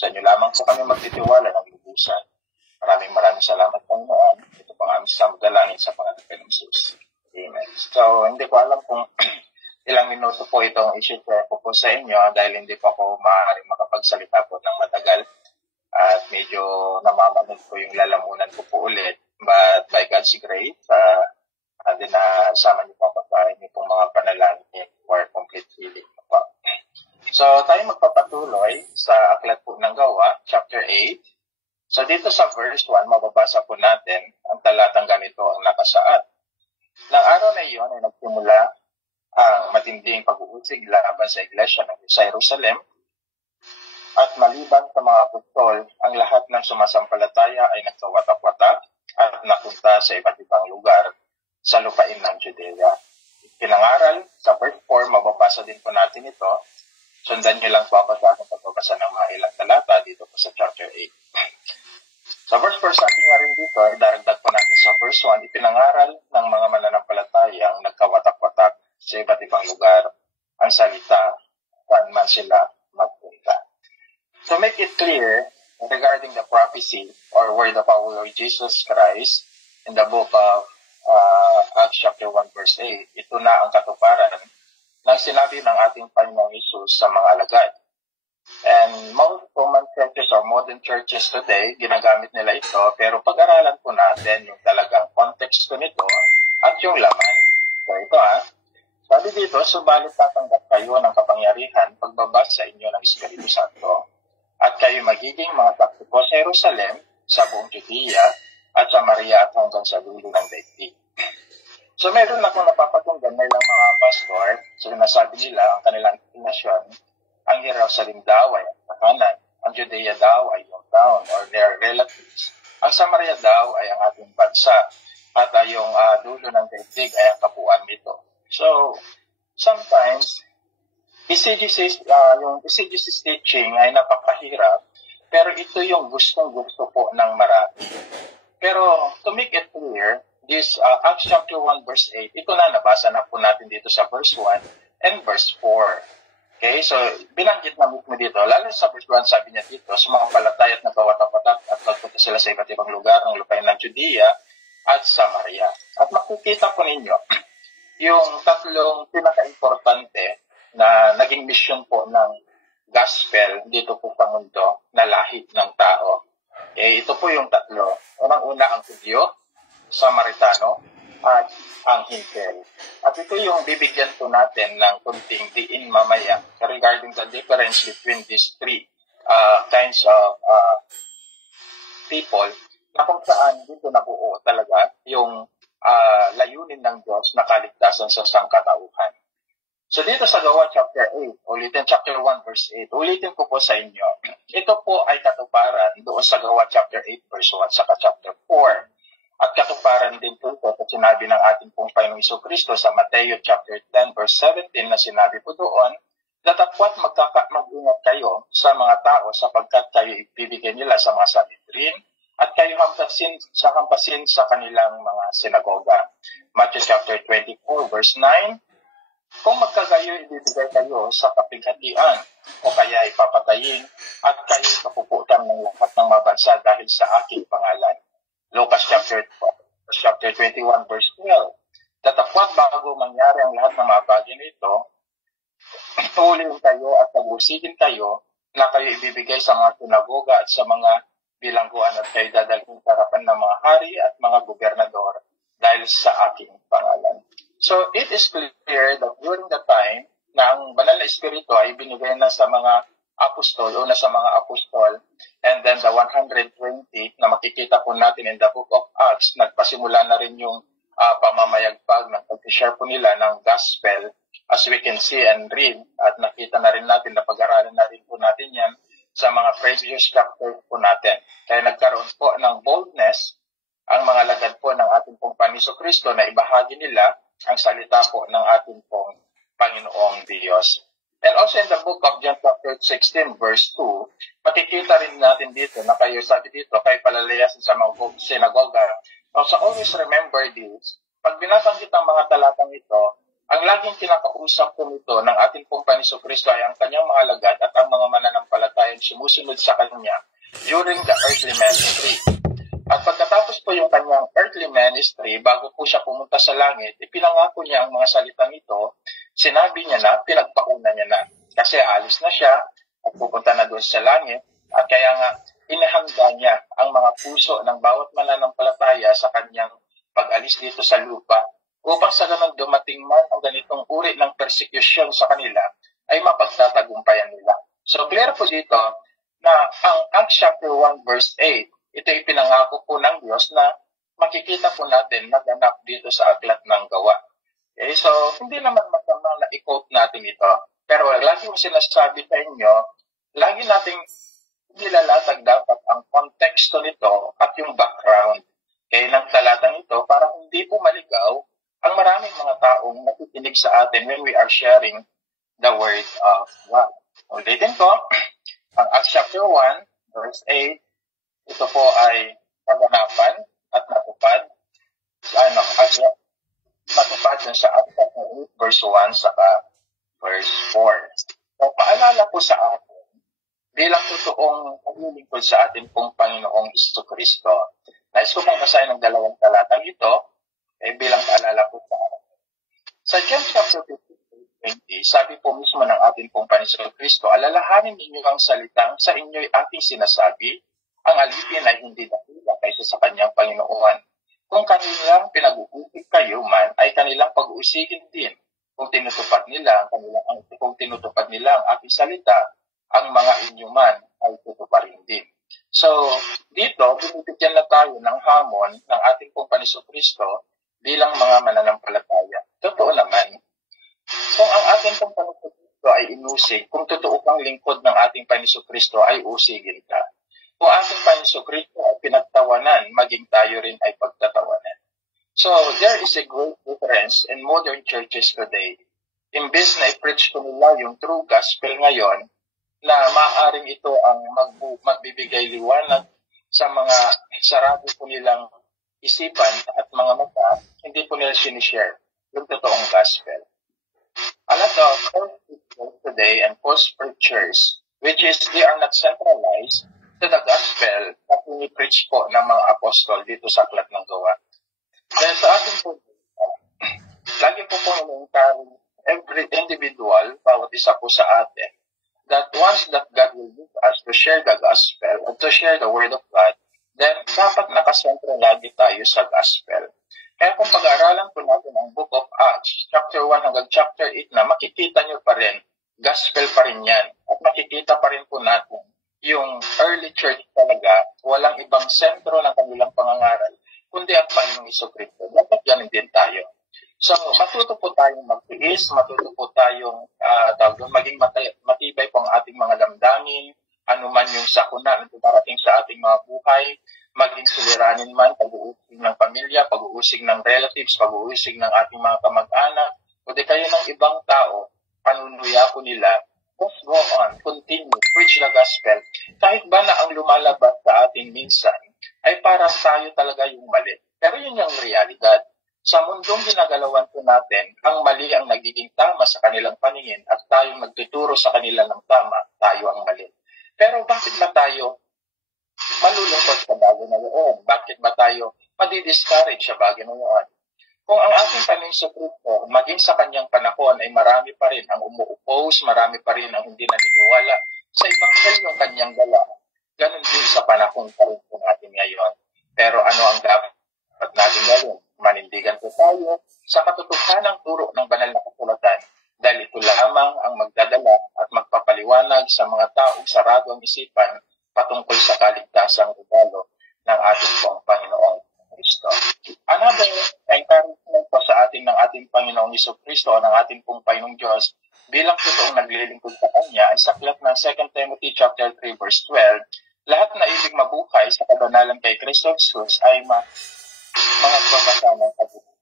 Sa inyo lamang po kami magtitiwala ng lubusan. Maraming salamat, Panginoon. Ito po ang aming samdalangin sa pangalan ng Jesus. Amen. So, hindi ko alam kung ilang minuto po itong i-share ko po sa inyo dahil hindi po ako maaaring makapagsalita po ng matagal at medyo namamanod po yung lalamunan ko po ulit. But by God's grace, din na sama niyo po kapag niyo pong mga panalangin for complete healing po. So, tayo magpapatuloy sa Aklat po ng Gawa, chapter 8. So, dito sa verse 1, mababasa po natin ang talatang ganito ang nakasaad. Nang araw na iyon ay nagsimula ang matinding pag-uusig laban sa iglesia ng Jerusalem at maliban sa mga apostol, ang lahat ng sumasampalataya ay nagkawatak-watak at napunta sa iba't ibang lugar sa lupain ng Judea. Pinangaral sa verse 4, mababasa din po natin ito. Sundan niyo lang po ako sa aking pagbabasa ng mga ilang talata dito po sa chapter 8. Sa verse 4, sabi nga rin dito, idaragdag po natin sa verse 1, ipinangaral ng mga mananampalatayang nagkawatak-watak sa iba't ibang lugar ang salita saan man sila magpunta. To make it clear regarding the prophecy or word of our Lord Jesus Christ in the book of Acts chapter 1 verse 8, ito na ang katuparan ng sinabi ng ating Panginoong Jesus sa mga alagad. And most Roman churches or modern churches today, ginagamit nila ito, pero pag-aralan po natin yung talagang context nito at yung laman. So ito sabi dito, subalit tatanggap kayo ng kapangyarihan pagbaba sa inyo ng Espiritu Santo at kayo magiging mga saksi ko sa Jerusalem, sa buong Judea at sa Samaria at hanggang sa dulo ng daigdig. So meron akong napapakinggan na ilang mga pastor, so nasabi nila ang kanilang destinasyon, ang Jerusalem daw ay ang tahanan, ang Judea daw ay yung town or their relatives, ang Samaria daw ay ang ating bansa, at yung dulo ng daigdig ay ang kabuuan nito. So, sometimes, yung ECGC's teaching ay napakahirap, pero ito yung gustong-gusto po ng marami. Pero, to make it clear, this Acts chapter 1 verse 8, ito na nabasa na po natin dito sa verse 1 and verse 4. Okay, so binanggit na mismo dito, lalo sa verse 1, sabi niya dito, sa mga palatay at nagkawatak-watak at nagpunta sila sa iba't ibang lugar ng lupain ng Judea at Samaria. At makikita po ninyo, yung tatlong pinaka-importante na naging mission po ng gospel dito po sa mundo na lahit ng tao. Okay, ito po yung tatlo. Unang-una ang Hudyo, Samaritano, at ang Hintil. At ito yung bibigyan po natin ng kunting diin mamaya regarding the difference between these three kinds of people na kung saan dito nabuo talaga yung layunin ng Diyos na kaligtasan sa sangkatauhan. So dito sa Gawa chapter 8, ulitin chapter 1 verse 8, ulitin ko po sa inyo. Ito po ay katuparan doon sa Gawa chapter 8 verse 1 saka chapter 4. At katuparan din po ito sa sinabi ng ating pong Panginoong Jesucristo sa Mateo chapter 10 verse 17 na sinabi po doon, datapwat mag-ingat kayo sa mga tao sapagkat kayo ibibigay nila sa mga Sanhedrin at kayo hampasin sa kanilang mga sinagoga. Matthew chapter 24 verse 9, kung magkagayo, ibibigay kayo sa kapighatian o kaya ipapatayin at kayo kapuputan ng lahat ng mga bansa dahil sa aking pangalan. Lucas chapter 21 verse 12. Datapwat bago mangyari ang lahat ng mga bagay nito, tulin kayo at pag-usigin kayo na kayo ibibigay sa mga sinagoga at sa mga bilangguan at kayo dadalhin sa harapan ng mga hari at mga gobernador dahil sa aking pangalan. So it is clear that during the time na ang banal na espiritu ay binigay na sa mga apostol, una sa mga apostol, and then the 120 na makikita po natin in the book of Acts, nagpasimula na rin yung pamamayagpag ng pag-share po nila ng gospel as we can see and read, at nakita na rin natin, napag-aralan na rin po natin yan sa mga previous chapters po natin. Kaya nagkaroon po ng boldness ang mga lagad po ng ating pong Panginoong Kristo na ibahagi nila ang salita po ng ating pong Panginoong Diyos. And also in the book of John chapter 16 verse 2, makikita rin natin dito na kayo, sabi dito, kayo palalayasin sa mga sinagoga. So always remember this, pag binabanggit ang mga talatang ito, Ang laging kinakausap po nito ng ating pong Panginoon ay ang kanyang mga alagad at ang mga mananampalatayang sumusunod sa kanya during the earthly ministry. At pagkatapos po yung kanyang earthly ministry, bago po siya pumunta sa langit, ipinangako niya ang mga salitang ito, sinabi niya na, pinagpauna niya na. Kasi alis na siya at pupunta na doon sa langit. At kaya nga, inahanda niya ang mga puso ng bawat mananampalataya sa kanyang pag-alis dito sa lupa upang sa ganang dumating man ang ganitong uri ng persecution sa kanila ay mapagtatagumpayan nila. So clear po dito na ang Acts chapter 1 verse 8, ito ipinangako po ng Diyos na makikita po natin naganap dito sa aklat ng gawa. Okay, so hindi naman masama na i-quote natin ito. Pero lagi ko sinasabi sa inyo, lagi nating nilalatag dapat ang konteksto nito at yung background ng talatang ito para hindi po maligaw ang maraming mga taong nakikinig sa atin when we are sharing the word of God. Ulitin ko, ang Acts chapter 1, verse 8, ito po ay kaganapan at natupad. Matupad dun sa Acts chapter 8, verse 1, saka verse 4. So, paalala po sa atin, bilang totoong paglilingkod sa atin pong Panginoong Jesucristo. Nais ko pong basahin ng dalawang talatang ito, bilang paalala po sa atin. Sa John chapter 15, sabi po mismo ng ating pong Panginoong Kristo, alalahanin ninyo ang salitang sa inyo'y ating sinasabi, ang alipin ay hindi dakila kaysa sa kanyang Panginoon. Kung kanilang pinag-uusig kayo man, ay kanilang pag-uusigin din. Kung tinutupad nila ang aking salita, ang mga inyo man ay tutuparin din. So, dito, binibigyan na tayo ng hamon ng ating pong Panginoong Kristo bilang mga mananampalataya. Totoo naman, kung ang ating pong Panginoong Kristo ay inusig, kung totoo kang lingkod ng ating Panginoong Kristo ay usigin ka. Kung ating Panginoong Kristo ay pinagtawanan, maging tayo rin ay pagtatawanan. So, there is a great difference in modern churches today. Imbes na i-preach ko nila yung true gospel ngayon, na maaaring ito ang magbibigay liwanag sa mga sarado po nilang isipan at mga mata, hindi po nila sinishare yung totoong gospel. A lot of false preachers today and false preachers, which is they are not centralized to the gospel na pinipreach po ng mga apostol dito sa aklat ng gawa. Dahil sa ating po, lagi po encourage every individual, bawat isa po sa atin, that once that God will use us to share the gospel and to share the word of God, then dapat nakasentro lagi tayo sa gospel. Kaya kung pag-aaralan po natin ang Book of Acts, chapter 1 hanggang chapter 8 na, makikita nyo pa rin, gospel pa rin yan. At makikita pa rin po natin yung early church talaga, walang ibang sentro ng kanilang pangangaral, kundi ang Panginoong Jesucristo. Dapat ganun din tayo. So, matuto po tayong magtiis, matuto po tayong maging matibay po ang ating mga damdamin, anuman yung sakuna na darating sa ating mga buhay, maging suliranin man, pag-uusig ng pamilya, pag-uusig ng relatives, pag-uusig ng ating mga kamag-anak, o di kayo ng ibang tao, panunuya po nila, just go on, continue, preach the gospel. Kahit ba na ang lumalabas sa ating minsan, ay para tayo talaga yung mali. Pero yun yung realidad. Sa mundong ginagalawan po natin, ang mali ang nagiging tama sa kanilang paningin at tayong nagtuturo sa kanila ng tama, tayo ang mali. Pero bakit ba tayo malulungkot sa bagay na yun? Bakit ba tayo madi-discourage sa bagay na yun? Kung ang ating Panginoong Kristo, maging sa kanyang panahon ay marami pa rin ang umu-oppose, marami pa rin ang hindi naniniwala sa Ebanghelyong kanyang dala, ganun din sa panahon pa rin po natin ngayon. Pero ano ang dapat natin gawin? Manindigan po tayo sa katotohanang turo ng banal na kasulatan dahil ito lamang ang magdadala at magpapaliwanag sa mga taong sarado ang isipan patungkol sa kaligtasang regalo ng ating pong Panginoong Kristo. Another encouragement po sa ating ng ating Panginoong Jesucristo o ng ating pong Panginoong Diyos bilang totoong naglilingkod sa Kanya ay sa aklat ng 2 Timothy chapter 3 verse 12, lahat na ibig mabuhay sa kabanalan kay Kristo Jesus ay mga babasa ng pag-ibig.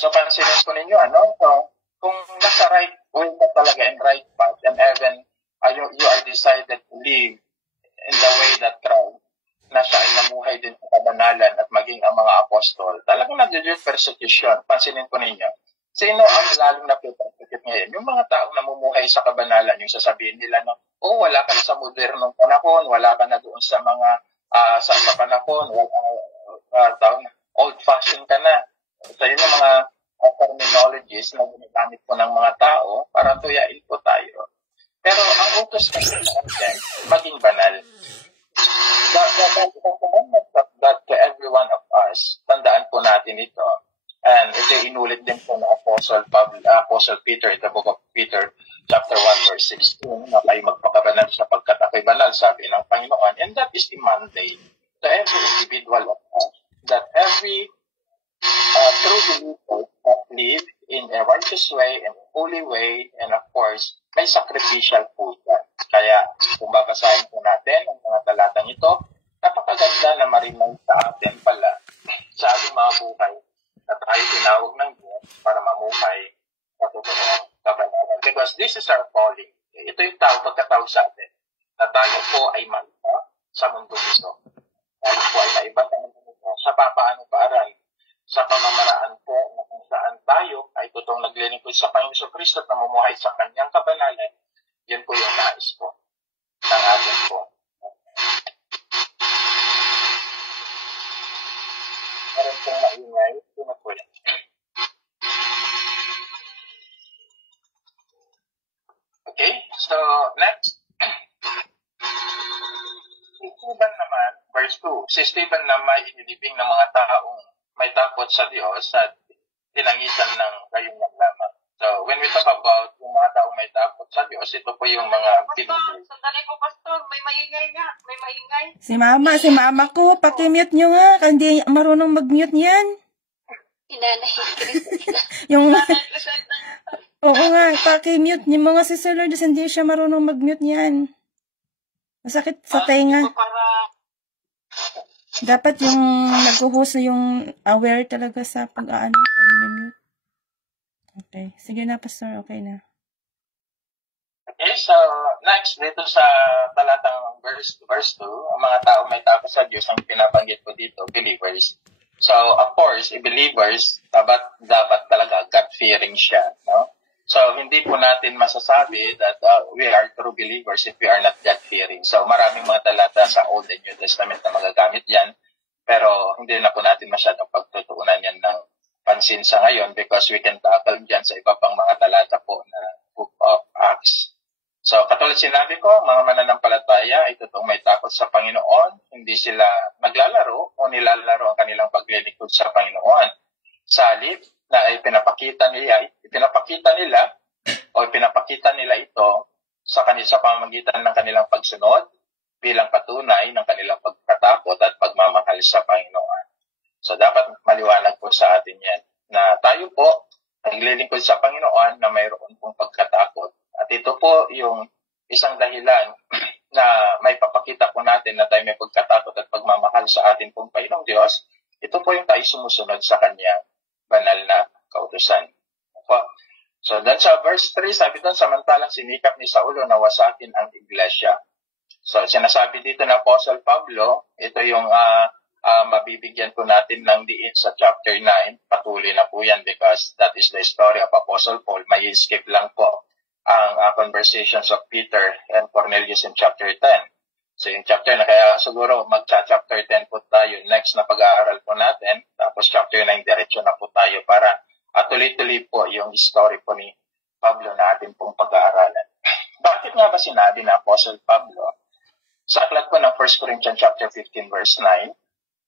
So, pansinin po ninyo, So, kung nasa right way ka talaga and right path, and even you are decided to live in the way that Christ, na siya ay namuhay din sa kabanalan at maging ang mga apostol, talagang nandiyan persecution. Pansinin po ninyo. Sino ang lalong napipersekut ngayon? Yung mga taong namumuhay sa kabanalan, yung sasabihin nila na, wala ka na sa modernong panahon, wala ka na doon sa mga sa panahon, old-fashioned ka na. So, yun yung mga terminologies na ginagamit po ng mga tao para tuyain po tayo. Pero ang utos kasi natin, maging banal. The commandment of God to every one of us, tandaan po natin ito. And ito inulit din po ng Apostle Peter in the book of Peter, chapter 1, verse 16, na kayo magpakabanal sapagkat ako'y banal, sabi ng Panginoon. And that is the mandate to every individual of us, that every true believer must live in a righteous way, in a holy way, and of course, may sacrificial po yan. Kaya, kung babasahin po natin ang mga talatang ito, napakaganda na marimay sa atin pala sa ating mga buhay na tayo tinawag ng Diyos para mamuhay sa totoong kabanalan. Because this is our calling. Ito yung pagkatawag sa atin na tayo po ay maiba sa mundo nito. Tayo po ay maiba sa mundo nito sa papaano paaral, sa pamamaraan po na kung saan tayo ay totoong naglilingkod sa Panginoon Kristo at namumuhay sa kanyang kabanalan. Yan po yung nais po ng atin po. Meron pong maingay. Sino po yan? Okay, so next. Si Stephen naman, verse 2. Si Stephen naman inilibing ng mga taong may takot sa Diyos at tinangisan ng kayong lamang. So, when we talk about yung mga taong may takot sa Diyos, ito po yung mga believers. Sandali po, Pastor. May maingay nga. May maingay. Si mama ko, pakimute nyo nga. Hindi marunong mag-mute niyan. Inanay. Yung, oo nga, pakimute niyo mga si Sir Lourdes, hindi siya marunong mag-mute niyan. Masakit sa tenga. Dapat yung nag-host yung aware talaga sa pag-mute. Okay. Sige na, Pastor. Okay na. Okay, so next, dito sa talatang verse 2, ang mga tao may takot sa Diyos, ang pinabanggit ko dito, believers. So, of course, believers, dapat talaga God-fearing siya, no? So, hindi po natin masasabi that we are true believers if we are not God-fearing. So, maraming mga talata sa Old and New Testament na magagamit yan, pero hindi na po natin masyadong pagtutuunan yan ng pansin sa ngayon because we can tackle dyan sa iba pang mga talata po na Book of Acts. So, katulad sinabi ko, mga mananampalataya ay totoong may takot sa Panginoon. Hindi sila naglalaro o nilalaro ang kanilang paglilingkod sa Panginoon. Sa halip na ay pinapakita nila ito sa pamamagitan ng kanilang pagsunod bilang patunay ng kanilang pagkatakot at pagmamahal sa Panginoon. So, dapat maliwanag po sa atin yan na tayo po naglilingkod sa Panginoon na mayroon pong pagkatakot. At ito po yung isang dahilan na may papakita po natin na tayo may pagkatakot at pagmamahal sa atin pong Panginoong Diyos. Ito po yung tayo sumusunod sa Kanya banal na kautusan. So, doon sa verse 3, sabi doon, samantalang sinikap ni Saulo na wasakin ang iglesia. So, sinasabi dito na Apostle Pablo, ito yung mabibigyan po natin ng diin sa chapter 9. Patuloy na po yan because that is the story of Apostle Paul. May skip lang po ang conversations of Peter and Cornelius in chapter 10. So yung chapter na kaya siguro magcha-chapter 10 po tayo next na pag-aaral po natin. Tapos chapter 9 diretso na po tayo para tuloy-tuloy po yung story po ni Pablo na atin pong pag-aaralan. Bakit nga ba sinabi na Apostle Pablo? Sa aklat po ng 1 Corinthians chapter 15 verse 9,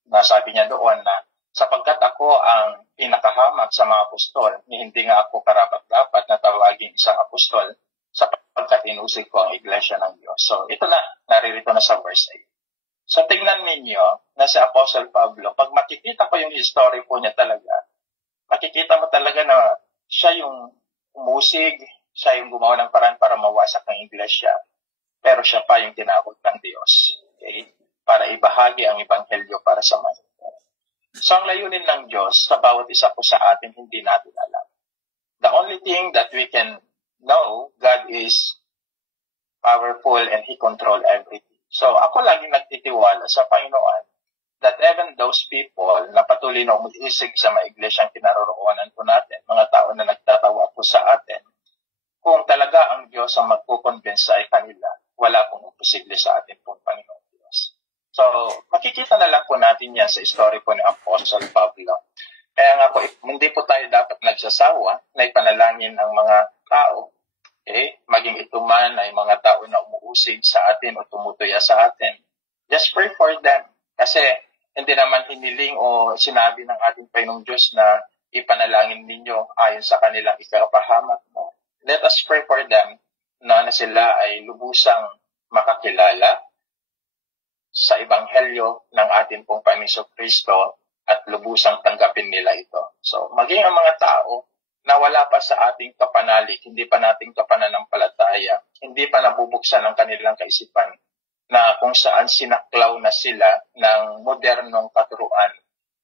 nasabi niya doon na sapagkat ako ang pinakahamak sa mga apostol, hindi nga ako karapat-dapat na tawagin isang apostol sapagkat inusig ko ang iglesia ng Diyos. So ito na, naririto na sa verse 8. So tingnan ninyo na si Apostle Pablo, pag makikita ko yung history po niya talaga, makikita mo talaga na siya yung umusig, siya yung gumawa ng paraan para mawasak ng iglesia, pero siya pa yung tinawag ng Diyos. Okay? Para ibahagi ang ebanghelyo para sa mga. So ang layunin ng Diyos sa bawat isa po sa atin, hindi natin alam. The only thing that we can know, God is powerful and He control everything. So ako laging nagtitiwala sa Panginoon that even those people na patuloy na umiisig sa mga iglesyang kinaroroonan po natin, mga tao na nagtatawa po sa atin, kung talaga ang Diyos ang magkukonvince ay kanila, wala pong imposible sa atin pong Panginoon Diyos. So, makikita na lang po natin yan sa story po ni Apostle Pablo. Kaya nga po, hindi po tayo dapat nagsasawa na ipanalangin ang mga tao. Okay? Maging ito man ay mga tao na umuusig sa atin o tumutuya sa atin. Just pray for them. Kasi hindi naman hiniling o sinabi ng ating Panginoong Diyos na ipanalangin ninyo ayon sa kanilang ikapahamak mo. Let us pray for them na sila ay lubusang makakilala sa Ebanghelyo ng ating pong Panginoong Kristo at lubusang tanggapin nila ito. So, maging ang mga tao na wala pa sa ating kapanalig, hindi pa nating kapananampalataya, hindi pa nabubuksan ang kanilang kaisipan na kung saan sinaklaw na sila ng modernong katuruan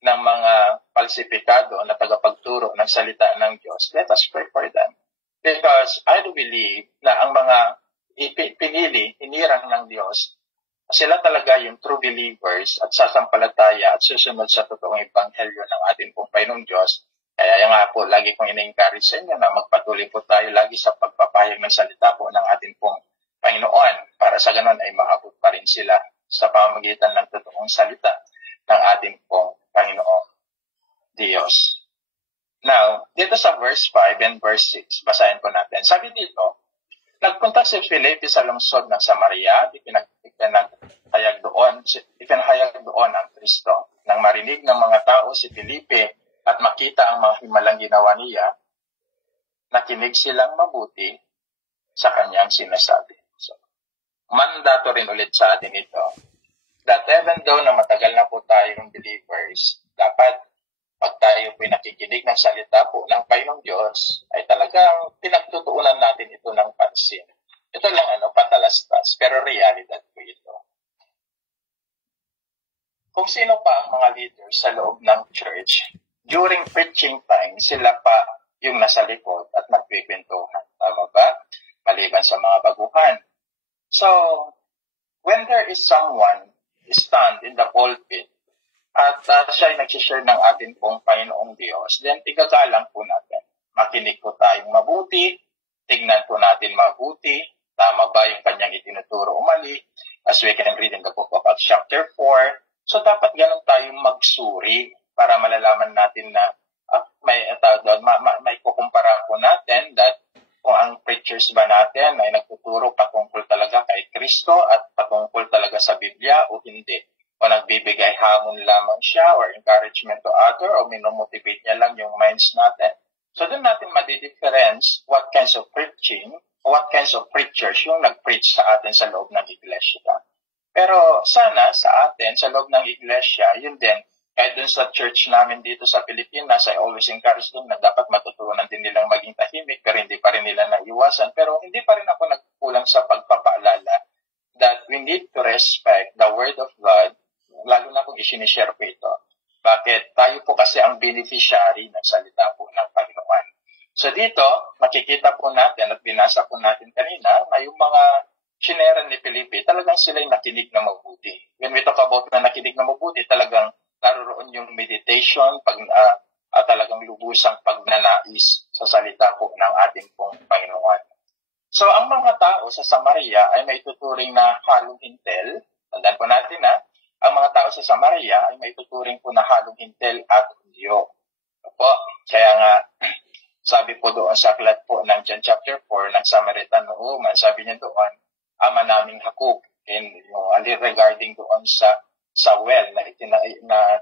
ng mga falsifikado na tagapagturo ng salita ng Diyos. Let us pray for them. Because I do believe na ang mga hinirang ng Diyos, sila talaga yung true believers at sasampalataya at susunod sa totoong ebanghelyo ng ating pong Panginoong Diyos. Kaya nga po, lagi kong ina-encourage sa inyo na magpatuloy po tayo lagi sa pagpapahayag ng salita po ng ating pong Panginoon para sa ganon ay maabot pa rin sila sa pamamagitan ng totoong salita ng ating pong Panginoon Diyos. Now, dito sa verse 5 and verse 6, basahin po natin. Sabi dito, nagpunta si Felipe sa lungsod ng Samaria, ipinahayag doon ang Kristo. Nang marinig ng mga tao si Felipe at makita ang mga himalang ginawa niya, nakinig silang mabuti sa kanyang sinasabi. So, mandato rin ulit sa atin ito that even though na matagal na po tayong believers, dapat pag tayo po'y nakikinig ng salita po ng Panginoong Diyos, ay talagang pinagtutuunan natin ito ng pansin. Ito lang patalastas, pero realidad po ito. Kung sino pa ang mga leaders sa loob ng church, during preaching time, sila pa yung nasa likod at nagpipintuhan. Tama ba? Maliban sa mga baguhan. So, when there is someone stand in the pulpit, at siya ay nagsishare ng ating pong Panginoong Diyos, then igagalang po natin. Makinig po tayong mabuti, tignan po natin mabuti, tama ba yung kanyang itinuturo o mali, as we can read in the book of Acts chapter 4. So dapat ganun tayong magsuri para malalaman natin na may kukumpara po natin that kung ang preachers ba natin ay nagtuturo patungkol talaga kay Kristo at patungkol talaga sa Biblia o hindi. O nagbibigay hamon lamang siya or encouragement to other o minomotivate niya lang yung minds natin. So doon natin madi-difference what kinds of preaching, what kinds of preachers yung nag-preach sa atin sa loob ng iglesia. Pero sana sa atin, sa loob ng iglesia, yun din, kahit dun sa church namin dito sa Pilipinas, I always encourage them na dapat matutunan din nilang maging tahimik, pero hindi pa rin nila naiwasan. Pero hindi pa rin ako nagkukulang sa pagpapaalala that we need to respect the Word of God, lalo na kung isinishare po ito. Bakit? Tayo po kasi ang beneficiary ng salita po ng Panginoon. So dito, makikita po natin at binasa po natin kanina na yung mga sinera ni Felipe, talagang sila'y nakinig na mabuti. When we talk about na nakinig na mabuti, talagang naroon yung meditation, talagang lubusang pagnanais sa salita po ng ating pong Panginoon. So ang mga tao sa Samaria ay may tuturing na halong hintel. Tandaan po natin ang mga tao sa Samaria ay may tuturing po na halong hintel at Hudyo. Kaya nga, sabi po doon sa aklat po ng John chapter 4 ng Samaritan noon, sabi niya doon, ama naming Jacob, regarding doon sa well na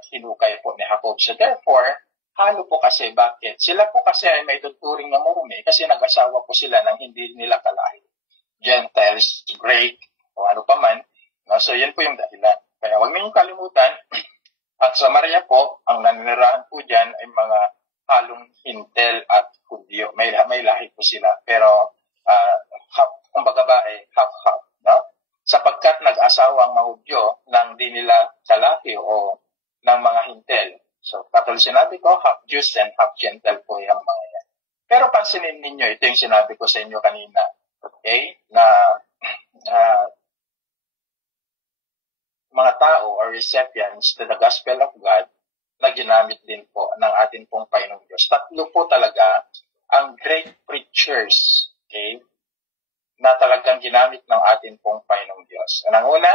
hinukay po ni Jacob. So therefore, halo po kasi, bakit? Sila po kasi ay may tuturing na marumi kasi nag-asawa po sila ng hindi nila kalahi. Gentiles, Greek, o ano pa man. No? So yan po yung dahilan. Kaya huwag niyo kalimutan, at sa Samaria po, ang naninirahan po dyan ay mga halong hintel at Hudyo. May lahi po sila. Pero, kumbaga ba half-half. No? Sapagkat nag-asawa ang mga Hudyo ng di nila kalaki o ng mga hintel. So, katulad sinabi ko, half Jews and half Gentile po yung mga yan. Pero pansinin ninyo, ito yung sinabi ko sa inyo kanina. Okay? Na mga tao or recipients to the gospel of God na ginamit din po ng ating pong Panginoong Diyos. Tatlo po talaga ang great preachers, okay, na talagang ginamit ng ating pong Panginoong Diyos. Ang una,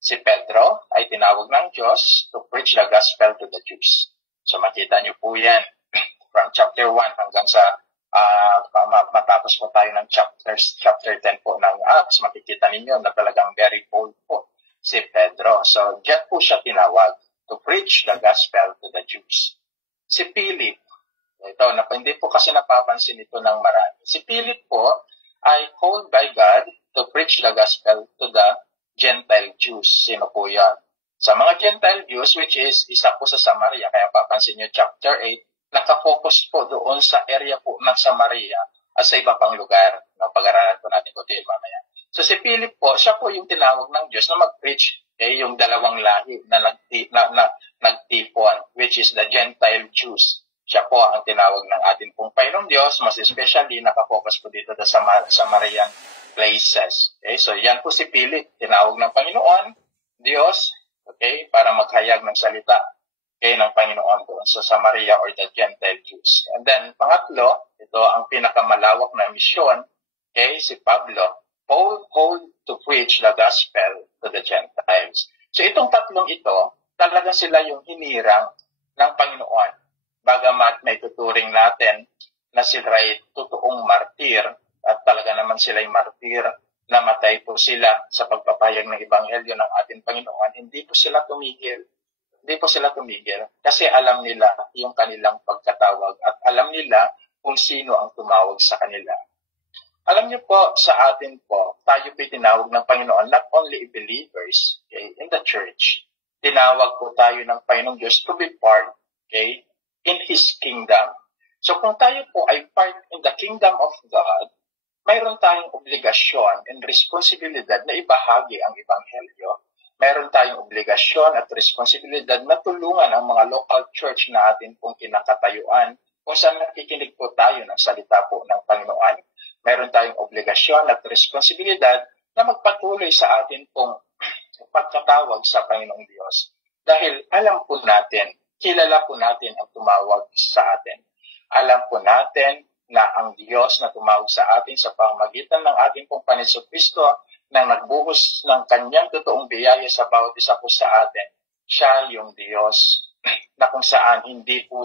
si Pedro ay tinawag ng Diyos to preach the gospel to the Jews. So makita niyo po yan from chapter 1 hanggang sa matapos po tayo ng chapter 10 po ng Acts, makikita ninyo na talagang very bold po si Pedro. So diyan po siya tinawag to preach the gospel to the Jews. Si Philip, ito, hindi po kasi napapansin ito ng marami. Si Philip po ay called by God to preach the gospel to the Gentile Jews. Sino po yan? Sa mga Gentile Jews, which is isa po sa Samaria, kaya papansin nyo chapter 8, nakafocus po doon sa area po ng Samaria at sa iba pang lugar. Pag-aralan po natin ito mamaya. So si Philip po, siya po yung tinawag ng Diyos na mag-preach yung dalawang lahi na nagtipon, which is the Gentile Jews. Siya po ang tinawag ng ating pong Panginoong Diyos, most especially nakafocus po dito sa Samarian places. Okay? So yan po si Philip, tinawag ng Panginoon, Diyos, okay, para maghayag ng salita, okay, ng Panginoon doon sa Samaria or the Gentile Jews. And then, pangatlo, ito ang pinakamalawak na misyon, okay, si Pablo, Paul called to preach the gospel to the Gentiles. So itong tatlong ito, talaga sila yung hinirang ng Panginoon. Bagamat may tuturing natin na sila ay totoong martir, at talaga naman sila ay martir, namatay po sila sa pagpapahayag ng Ebanghelyo ng ating Panginoon, hindi po sila tumigil. Hindi po sila tumigil kasi alam nila yung kanilang pagkatawag at alam nila kung sino ang tumawag sa kanila. Alam niyo po, sa atin po, tayo po tinawag ng Panginoon, not only believers, okay, in the church. Tinawag po tayo ng Panginoong Diyos to be part, okay, in His kingdom. So kung tayo po ay part in the kingdom of God, mayroon tayong obligasyon and responsibilidad na ibahagi ang Ebanghelyo. Mayroon tayong obligasyon at responsibilidad na tulungan ang mga local church na atin pong kinakatayuan kung saan nakikinig po tayo ng salita po ng Panginoon. Meron tayong obligasyon at responsibilidad na magpatuloy sa atin pong pagkatawag sa Panginoong Diyos. Dahil alam po natin, kilala po natin ang tumawag sa atin. Alam po natin na ang Diyos na tumawag sa atin sa pamamagitan ng ating pong Panginoong Kristo na nagbuhos ng kanyang totoong biyaya sa bawat isa po sa atin. Siya yung Diyos na kung saan hindi po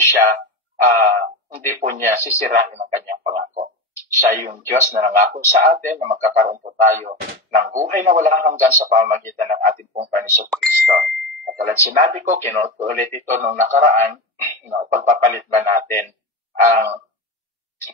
niya sisirain ang kanyang pangako. Siya yung Diyos na nangako sa atin na magkakaroon po tayo ng buhay na walang hanggan sa pamamagitan ng ating pong Panginoong Kristo. At tulad sinabi ko, kinuulit ito nung nakaraan, pagpapalit ba natin ang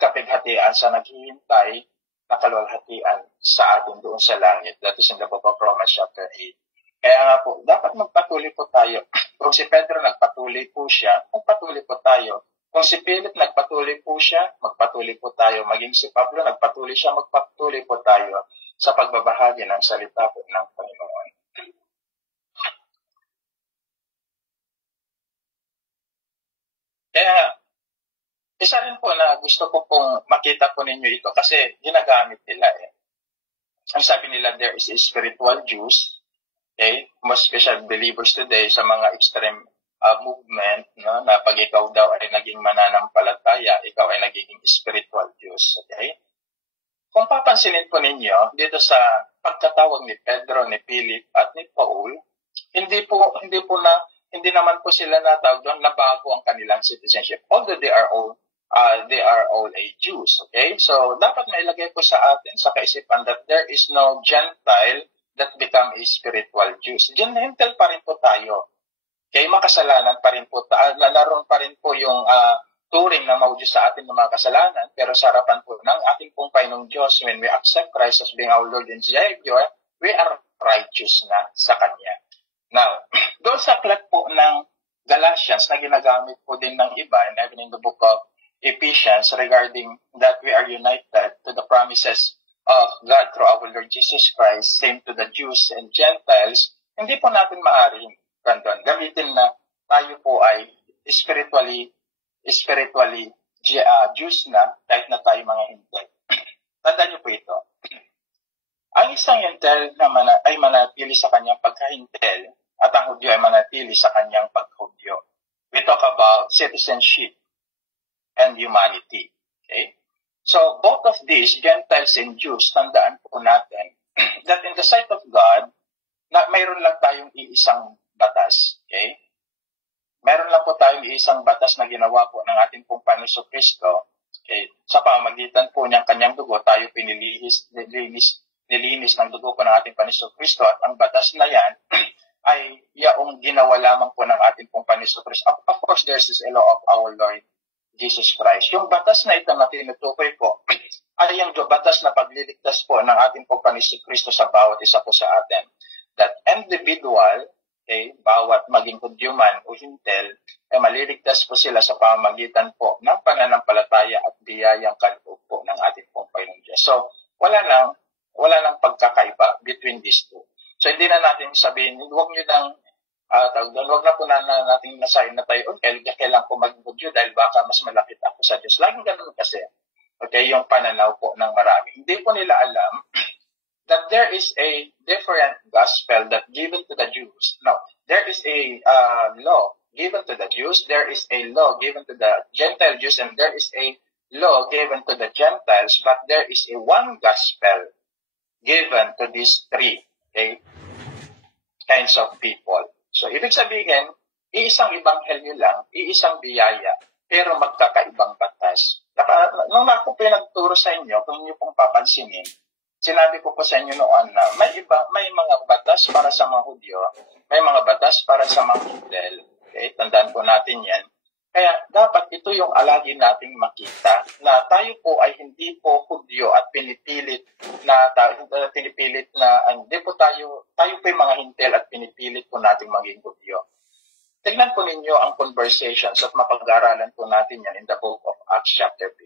kapighatian sa naghihintay na kalwalhatian sa atin doon sa langit. That is in the book of Romans chapter 8. Kaya nga po, dapat magpatuloy po tayo. Kung si Pedro nagpatuloy po siya, magpatuloy po tayo. Kung si Philip nagpatuloy po siya, magpatuloy po tayo. Maging si Pablo nagpatuloy siya, magpatuloy po tayo sa pagbabahagi ng salita po ng Panginoon. Kaya, isa rin po na gusto ko pong makita po ninyo ito kasi ginagamit nila eh. Ang sabi nila, there is a spiritual Jews, okay? Most special believers today sa mga extreme movement, no, na pag ikaw daw ay naging mananampalataya, ikaw ay nagiging spiritual Jews, okay? Kung papansinin po ninyo, dito sa pagkatawag ni Pedro, ni Philip, at ni Paul, hindi naman po sila natawag doon na bago ang kanilang citizenship. Although they are all a Jews, okay? So, dapat mailagay po sa atin sa kaisipan that there is no Gentile that become a spiritual Jews. Gentile pa rin po tayo. Okay, makasalanan pa rin po, naroon pa rin po yung turing na maudyos sa atin ng mga kasalanan, pero sa harapan po ng ating pong Panginoong Diyos, when we accept Christ as being our Lord and Savior, we are righteous na sa Kanya. Now, doon sa aklat po ng Galatians na ginagamit po din ng iba, and even in the book of Ephesians, regarding that we are united to the promises of God through our Lord Jesus Christ, same to the Jews and Gentiles, hindi po natin maaaring gamitin na tayo po ay spiritually Jews na kahit na tayo mga hindi. Tandaan niyo po ito. Ang isang hintel ay manatili sa kanyang pagkahintel at ang Hudyo ay manatili sa kanyang pagka-Hudyo. We talk about citizenship and humanity. Okay? So, both of these, Gentiles and Jews, tandaan po natin that in the sight of God, na mayroon lang tayong iisang batas. Okay? Meron lang po tayong iisang batas na ginawa po ng ating pong Panginoon Kristo. Okay? Sa pamamagitan po niyang kanyang dugo, tayo nilinis ng dugo po ng ating Panginoon Kristo at ang batas na yan ay yaong ginawa lamang po ng ating pong Panginoon Kristo. Of course, there's this law of our Lord Jesus Christ. Yung batas na ito na tinutukoy po ay yung batas na pagliligtas po ng ating pong Panginoon Kristo sa bawat isa po sa atin. That individual, bawat maging Hudyo man o Hintel, ay maliligtas po sila sa pamamagitan po ng pananampalataya at biyayang kaloob po ng ating pong Panginoon Diyos. So, wala nang pagkakaiba between these two. So, hindi na natin sabihin, huwag nyo nang huwag na po natin nasahin na tayo, kailangan ko maging Hudyo dahil baka mas malapit ako sa Diyos. Laging ganun kasi, yung pananaw po ng marami. Hindi po nila alam that there is a different gospel that given to the Jews. No, there is a law given to the Jews, there is a law given to the Gentile Jews, and there is a law given to the Gentiles, but there is a one gospel given to these three kinds of people. So, ibig sabihin, iisang ebanghelyo lang, iisang biyaya, pero magkakaibang batas. Nung ako pinagturo sa inyo, kung inyo pong papansinin, sinabi ko po sa inyo noon na may mga batas para sa mga Hudyo, may mga batas para sa mga Hintel. Okay? Tandaan po natin yan. Kaya dapat ito yung alagi nating makita na tayo po ay hindi po Hudyo at pinipilit na hindi po tayo po yung mga Hintel at pinipilit po nating maging Hudyo. Tignan po ninyo ang conversations at mapag-aralan po natin yan in the book of Acts chapter 15.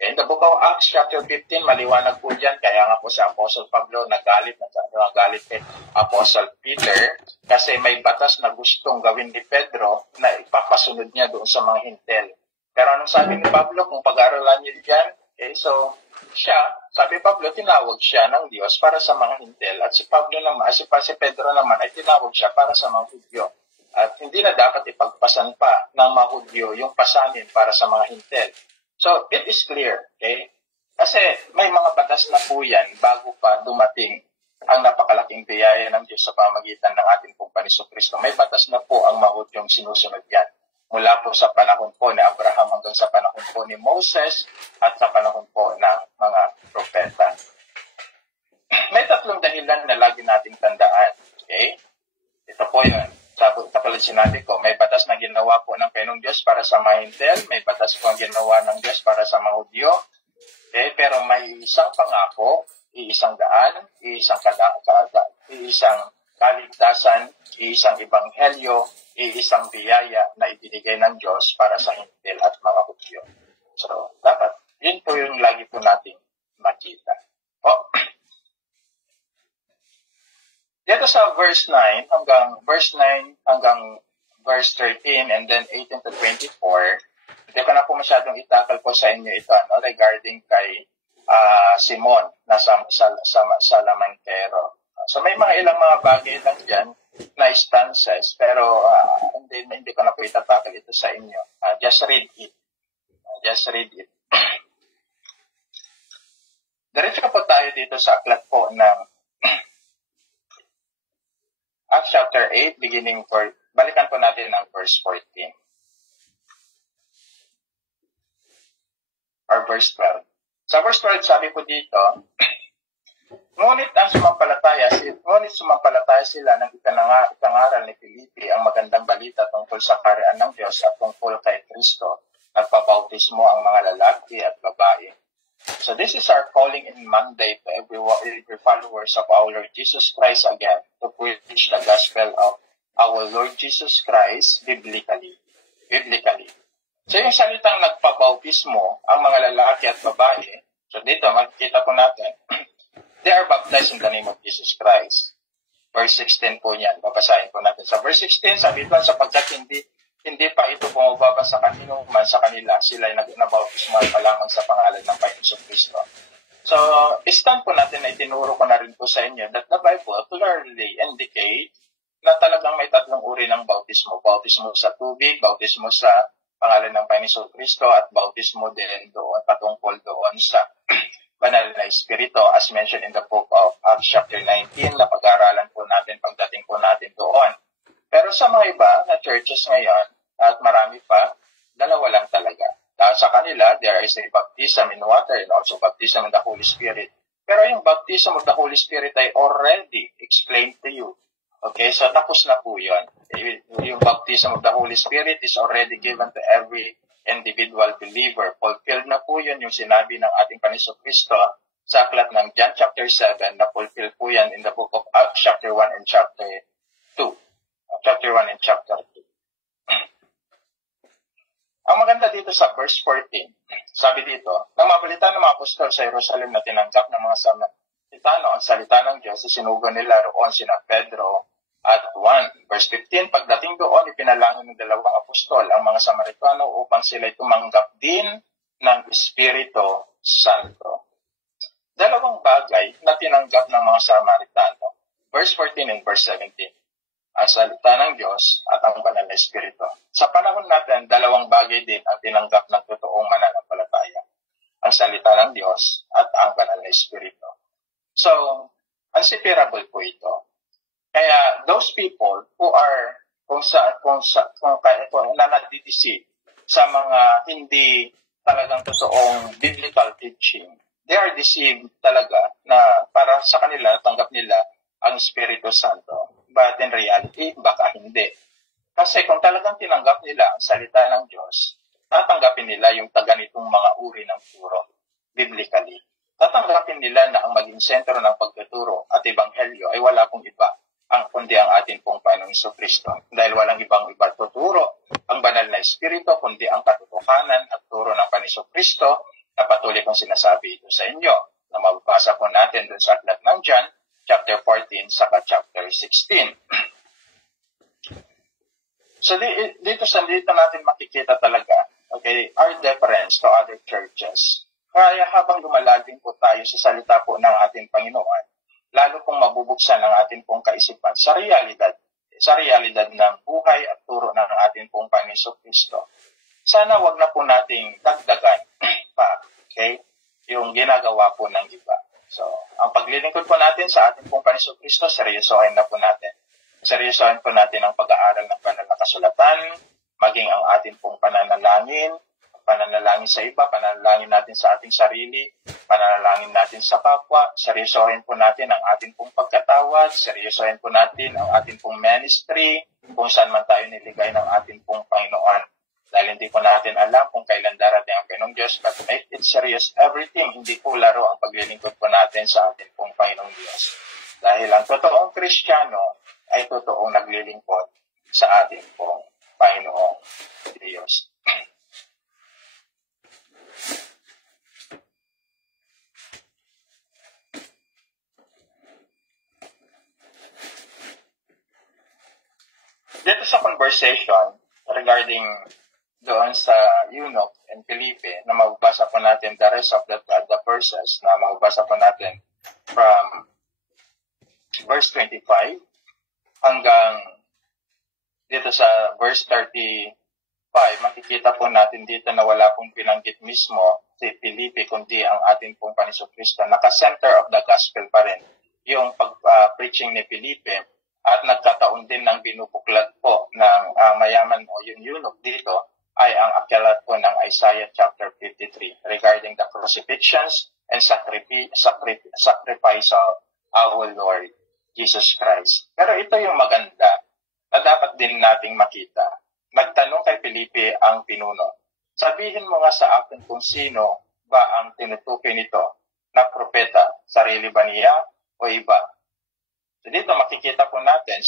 In the book of Acts chapter 15, maliwanag po dyan, kaya nga po si Apostle Pablo nagalit kay Apostle Peter kasi may batas na gustong gawin ni Pedro na ipapasunod niya doon sa mga Hintel. Pero anong sabi ni Pablo kung pag-aralan niyo dyan? Sabi Pablo, tinawag siya ng Diyos para sa mga Hintel at si Pedro naman ay tinawag siya para sa mga Hudyo. At hindi na dapat ipagpasan pa ng mga Hudyo yung pasanin para sa mga Hintel. So, it is clear, okay? Kasi may mga batas na po yan bago pa dumating ang napakalaking biyaya ng Diyos sa pamagitan ng ating pong Panginoon Kristo. May batas na po ang mga Hudyong sinusunod yan. Mula po sa panahon po ni Abraham hanggang sa panahon po ni Moses at sa panahon po ng mga propeta. May tatlong dahilan na lagi nating tandaan, okay? Ito po yun. Kapalad sinabi ko, may batas na ginawa po ng Panginoong Diyos para sa mga Hintel, may batas po ang ginawa ng Diyos para sa mga Hudyo, pero may isang pangako, iisang daan, iisang kaligtasan, iisang ebanghelyo, iisang biyaya na ibinigay ng Diyos para sa Hintel at mga Hudyo. So, dapat, yun po yung lagi po nating makita. Dito sa verse 9 hanggang verse 13 and then 18 to 24, hindi ko na po masyadong itakal po sa inyo ito regarding kay Simon na sa Lamangkero. So may ilang mga bagay lang dyan na stances, pero hindi ko na po itatakal ito sa inyo. Just read it. Diretso po tayo dito sa aklat po ng Acts chapter 8, balikan po natin ang verse 14. Or verse 12. Sa verse 12, sabi po dito, Ngunit sumampalataya sila ng ikangaral ni Filipe ang magandang balita tungkol sa kaharian ng Diyos at tungkol kay Kristo at pabautismo ang mga lalaki at babae. So this is our calling and mandate to every followers of our Lord Jesus Christ again, to preach the gospel of our Lord Jesus Christ biblically. So yung salitang nagpabautismo, ang mga lalaki at babae, so dito makikita po natin, they are baptized in the name of Jesus Christ. Verse 16 po yan, babasahin po natin. Sa verse 16, sabi doon, sapagkat hindi pa ito bumababa sa kanino man sa kanila, sila ay nabautismo pa lamang sa pangalan ng Panginoon Kristo. So, stand po natin na itinuro ko na rin po sa inyo that the Bible clearly indicates na talagang may tatlong uri ng bautismo. Bautismo sa tubig, bautismo sa pangalan ng Panginoon Kristo, at bautismo din doon, patungkol doon sa banal na Espiritu, as mentioned in the book of Acts chapter 19, na pag-aaralan po natin pagdating po natin doon. Pero sa mga iba na churches ngayon, at marami pa, dalawa lang talaga. Sa kanila, there is a baptism in water and also baptism in the Holy Spirit. Pero yung baptism of the Holy Spirit ay already explained to you. Okay, so tapos na po yun. Yung baptism of the Holy Spirit is already given to every individual believer. Fulfilled na po yun yung sinabi ng ating Panginoon Kristo sa aklat ng John chapter 7, na fulfilled po yan in the book of Acts chapter 1 and chapter 2. Chapter 1 and chapter 2. Ang maganda dito sa verse 14, sabi dito, nang mabalita ng mga apostol sa Jerusalem na tinanggap ng mga Samaritano ang salita ng Diyos, isinugo nila roon sina Pedro at Juan. Verse 15, pagdating doon, ipinalangin ng dalawang apostol ang mga Samaritano upang sila'y tumanggap din ng Espiritu Santo. Dalawang bagay na tinanggap ng mga Samaritano. Verse 14 and verse 17. Ang salita ng Diyos at ang banal na Espiritu. Sa panahon natin, dalawang bagay din ang tinanggap ng totoong mananampalataya. Ang salita ng Diyos at ang banal na Espiritu. So, unseparable po ito. Kaya, those people who are, kung nadideceive sa mga hindi talagang totoong biblical teaching, they are deceived talaga na para sa kanila, natanggap nila ang Espiritu Santo. But in reality, baka hindi. Kasi kung talagang tinanggap nila ang salita ng Diyos, tatanggapin nila yung taganitong mga uri ng turo, biblically. Tatanggapin nila na ang maging sentro ng pagtuturo at ebanghelyo ay wala pong iba kundi ang ating pong Panginoong Kristo. Dahil walang ibang tuturo ang banal na Espiritu, kundi ang katotohanan at turo ng Panginoong Kristo, na patuloy kong sinasabi ito sa inyo, na mababasa po natin dun sa aklat ng John, chapter 14, saka chapter 16. So, dito natin makikita talaga, okay, our difference to other churches. Kaya habang lumalalim po tayo sa salita po ng ating Panginoon, lalo pong mabubuksan ang ating pong kaisipan sa realidad ng buhay at turo ng ating pong Panginoon Kristo. Sana wag na po nating dagdagan pa, okay, yung ginagawa po ng iba. So, ang paglilingkod po natin sa ating pong Panginoon Kristo, seryosohin na po natin. Seryosohin po natin ang pag-aaral ng banal na kasulatan, maging ang ating pong pananalangin sa iba, pananalangin natin sa ating sarili, pananalangin natin sa kapwa, seryosohin po natin ang ating pong pagkatawad, seryosohin po natin ang ating pong ministry, kung saan man tayo niligay ng ating pong Panginoon. Dahil hindi po natin alam kung kailan darating ang Panginoong Diyos, but make it serious everything. Hindi po laro ang paglilingkod po natin sa ating pong Panginoong Diyos. Dahil ang totoong Kristiyano ay totoong naglilingkod sa ating pong Panginoong Diyos. Dito sa conversation regarding doon sa eunuch and Felipe, na magbasa po natin the rest of the verses, na magbasa po natin from verse 25 hanggang dito sa verse 35, makikita po natin dito na wala pong binanggit mismo si Felipe, kundi ang ating pong Panginoon Kristo. Naka-center of the gospel pa rin yung preaching ni Felipe, at nagkataon din ng binubuklat po ng mayaman o yung eunuch dito ay ang aklat po ng Isaiah chapter 53 regarding the crucifixions and sacrifice of our Lord Jesus Christ. Pero ito yung maganda na dapat din nating makita. Nagtanong kay Felipe ang pinuno, sabihin mo nga sa akin kung sino ba ang tinutukoy nito na propeta, sarili ba niya o iba? So dito makikita po natin,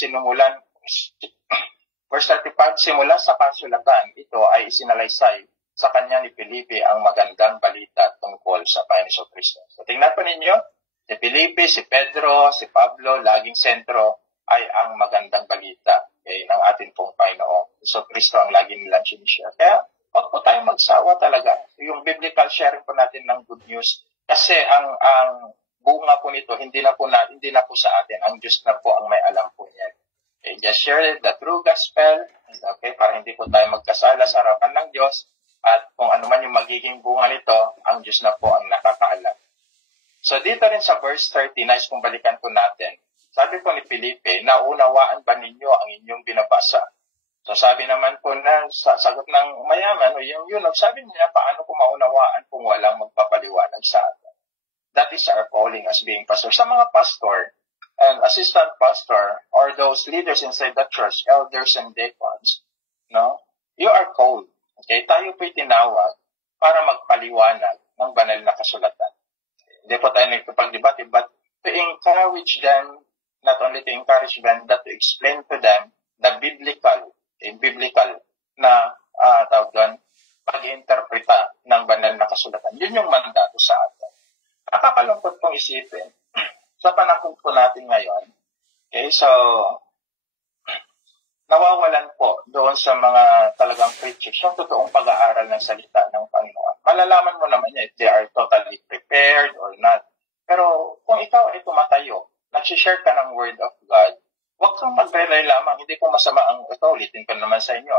verse 35, simula sa kasulatan, ito ay isinalaysay sa kanya ni Felipe ang magandang balita tungkol sa Panginoon Kristo. So tingnan po ninyo, si Felipe, si Pedro, si Pablo, laging sentro ay ang magandang balita ng ating pong Panginoon. So Kristo ang laging nilang sinishare. Kaya huwag po tayong magsawa talaga. Yung biblical sharing po natin ng good news, Kasi ang bunga po nito, hindi na po sa atin. Ang Diyos na po ang may alam po niyan. Okay, just share the true gospel, okay, para hindi po tayo magkasala sa harapan ng Diyos. At kung ano man yung magiging bunga nito, ang Diyos na po ang nakakaalam. So dito rin sa verse 30, nice kung balikan po natin. Sabi po ni Felipe, naunawaan ba ninyo ang inyong binabasa? So sabi naman po na sa sagot ng mayaman, o yung yun, sabi niya, paano ko maunawaan kung walang magpapaliwanag sa atin? That is our calling as being pastor. Sa mga pastor and assistant pastor or those leaders inside the church, elders and deacons, no, you are called. Okay, tayo po'y tinawag para magpaliwanag ng banal na kasulatan. Hindi po tayo nagpapag-debate, but to encourage them, not only to encourage them, but to explain to them the biblical na tawag doon, pag-interpreta ng banal na kasulatan. Yun yung mandato sa atin. Nakakalungkot pong isipin sa panahon po natin ngayon. Okay, so nawawalan po doon sa mga talagang preachers yung totoong pag-aaral ng salita ng Panginoon. Malalaman mo naman if they are totally prepared or not. Pero kung ikaw ay tumatayo, nag-share ka ng Word of God, huwag kang mag-rely lamang. Hindi po masama ang, ito ulitin ko naman sa inyo,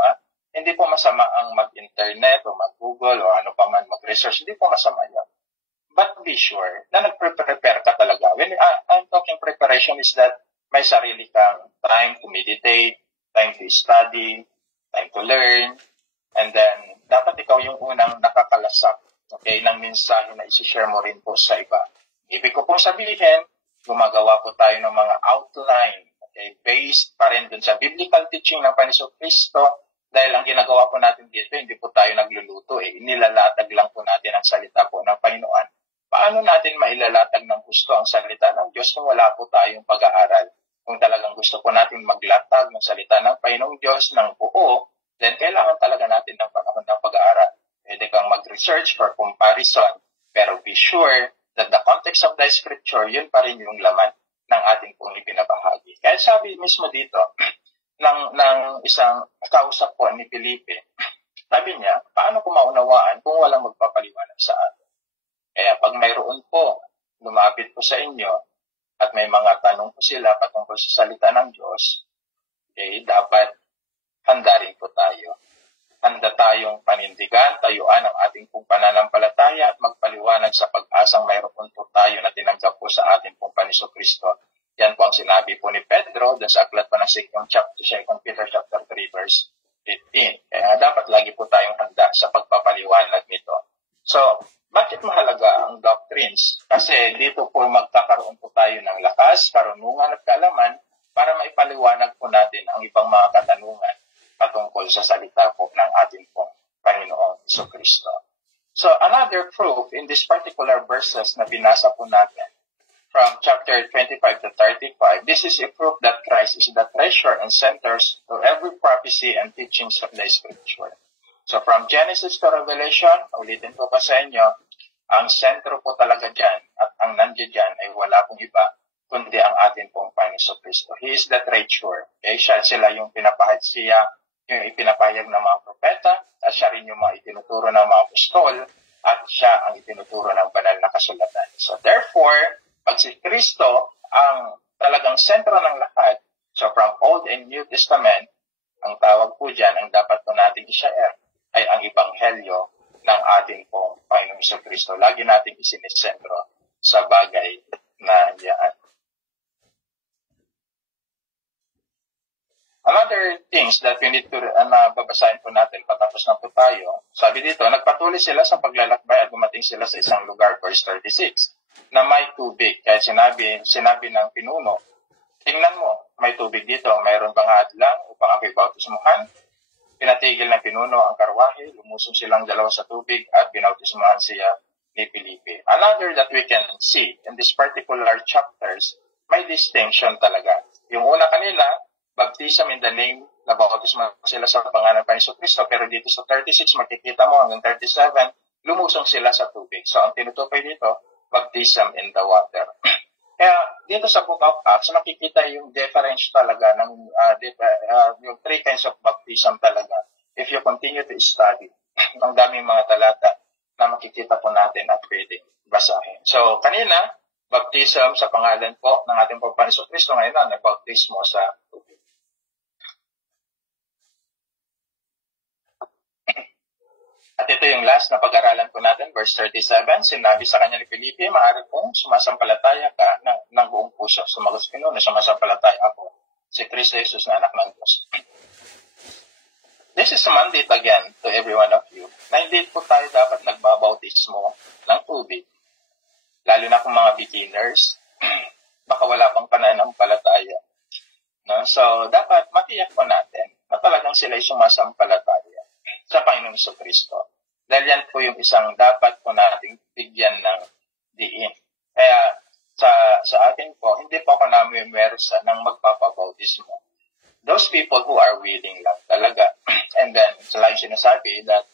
hindi po masama ang mag-internet o mag-Google o ano pa man, mag-research. Hindi po masama yan. But be sure na nag-prepare ka talaga. When I'm talking preparation is that may sarili kang time to meditate, time to study, time to learn, and then dapat ikaw yung unang nakakalasap, okay, ng mensahe na isi-share mo rin po sa iba. Ibig ko pong sabihin, gumagawa po tayo ng mga outline, okay, based pa rin dun sa biblical teaching ng Panginoon Kristo, dahil ang ginagawa po natin dito, hindi po tayo nagluluto, inilalatag lang po natin ang salita po ng Panginoon. Paano natin mailalatag ng gusto ang salita ng Diyos kung wala po tayong pag-aaral? Kung talagang gusto po natin maglatag ng salita ng Panginoong Diyos ng buo, then kailangan talaga natin ng panahon ng pag-aaral. Pwede kang mag-research for comparison, pero be sure that the context of the scripture, yun pa rin yung laman ng ating pong ibinabahagi. Kaya sabi mismo dito, ng isang kausap po ni Felipe, sabi niya, paano ko maunawaan kung walang magpapaliwanag sa atin? Kaya pag mayroon po, lumapit po sa inyo, at may mga tanong po sila patungkol sa salita ng Diyos, okay, dapat handa rin po tayo. Handa tayong panindigan, tayuan ang ating pong pananampalataya at magpaliwanag sa pag-asang mayroon po tayo na tinanggap po sa ating pong Panginoon Kristo. Yan po ang sinabi po ni Pedro dun sa aklat po ng 2 Peter chapter 3 verse 15. Kaya dapat lagi po tayong handa sa pagpapaliwanag nito. So, bakit mahalaga ang doctrines? Kasi dito po magkakaroon po tayo ng lakas, karunungan at kaalaman para maipaliwanag po natin ang ibang mga katanungan patungkol sa salita po ng ating pong Panginoong Jesucristo. So, another proof in this particular verses na binasa po natin from chapter 25 to 35, this is a proof that Christ is the treasure and centers to every prophecy and teachings of the Scripture. So, from Genesis to Revelation, ulitin ko pa sa inyo, ang sentro po talaga dyan at ang nandiyan dyan ay wala pong iba kundi ang ating pong Panginoon Kristo. He is the treasure. Okay? Sila yung pinapahid siya, yung ipinapahayag ng mga propeta, at siya rin yung mga itinuturo ng mga apostol, at siya ang itinuturo ng banal na kasulatan. So therefore, pag si Kristo ang talagang sentro ng lahat, so from Old and New Testament, ang tawag po dyan, ang dapat po natin i-share, ay ang ebanghelyo ng ating pong Panginoong Kristo. Lagi natin isinisentro sa bagay na yan. Another things that we need to babasahin po natin, patapos na po tayo. Sabi dito, nagpatuloy sila sa paglalakbay at dumating sila sa isang lugar, verse 36, na may tubig. Kaya sinabi ng pinuno, tingnan mo, may tubig dito. Mayroon bang hadlang upang ako'y bautismuhan? Pinatigil ng pinuno ang karwahe, lumusong silang dalawa sa tubig at binautismuhan siya ni Felipe. Another that we can see in this particular chapters, may distinction talaga. Yung una kanila, baptism in the name, nabautismuhan sila sa pangalan ng Panginoon Kristo, pero dito sa 36, makikita mo hanggang 37, lumusong sila sa tubig. So ang tinutukoy dito, baptism in the water. Kaya dito sa Book of Acts, nakikita yung difference talaga ng yung three kinds of baptism talaga. If you continue to study, ang daming mga talata na makikita po natin at pwede basahin. So, kanina, baptism sa pangalan po ng ating Panginoon Jesucristo. Ngayon na, nagbaptismo sa tubig. At ito yung last na pag-aralan po natin, verse 37. Sinabi sa kanya ni Felipe, maaari kong sumasampalataya ka ng buong puso. Sumagot si Panginoon na sumasampalataya ako si Kristo Jesus na anak ng Diyos. This is a mandate again to every one of you na hindi po tayo dapat nagbabautismo ng tubig. Lalo na kung mga beginners, baka wala pang pananampalataya. No? So, dapat matiyak po natin na talagang sila ay sumasampalataya sa Panginoong Jesucristo. Dahil yan po yung isang dapat po nating bigyan ng diin. Kaya sa atin po, hindi po ako namimersa ng magpapabautismo. Those people who are willing lang talaga. And then, like sinasabi that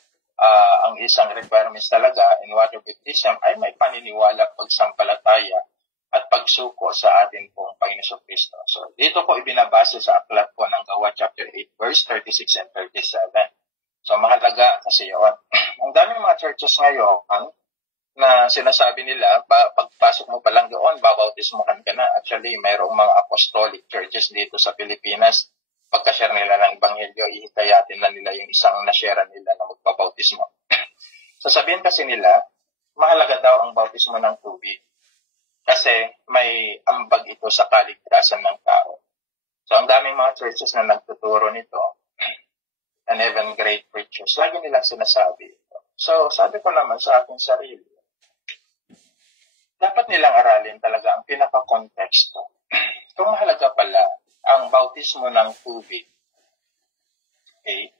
ang isang requirements talaga in water baptism ay may paniniwala, pagsampalataya at pagsuko sa atin pong Panginoon Jesucristo. So, dito po ibinabase sa aklat po ng Gawa chapter 8, verse 36 and 37. So, mahalaga kasi yun. Ang daming mga churches ngayon na sinasabi nila, pagpasok mo pa lang doon, babautismohan ka na. Actually, mayroong mga apostolic churches dito sa Pilipinas. Pagka-share nila ng Ebanghelyo, ihitayatin na nila yung isang na-share nila na magpabautismo. Sasabihin kasi nila, mahalaga daw ang bautismo ng tubig. Kasi may ambag ito sa kaligtasan ng tao. So, ang daming mga churches na nagtuturo nito, and even great preachers, lagi nilang sinasabi ito. So, sabi ko naman sa aking sarili, dapat nilang aralin talaga ang pinaka-konteksto. Kung mahalaga pala ang bautismo ng tubig, okay,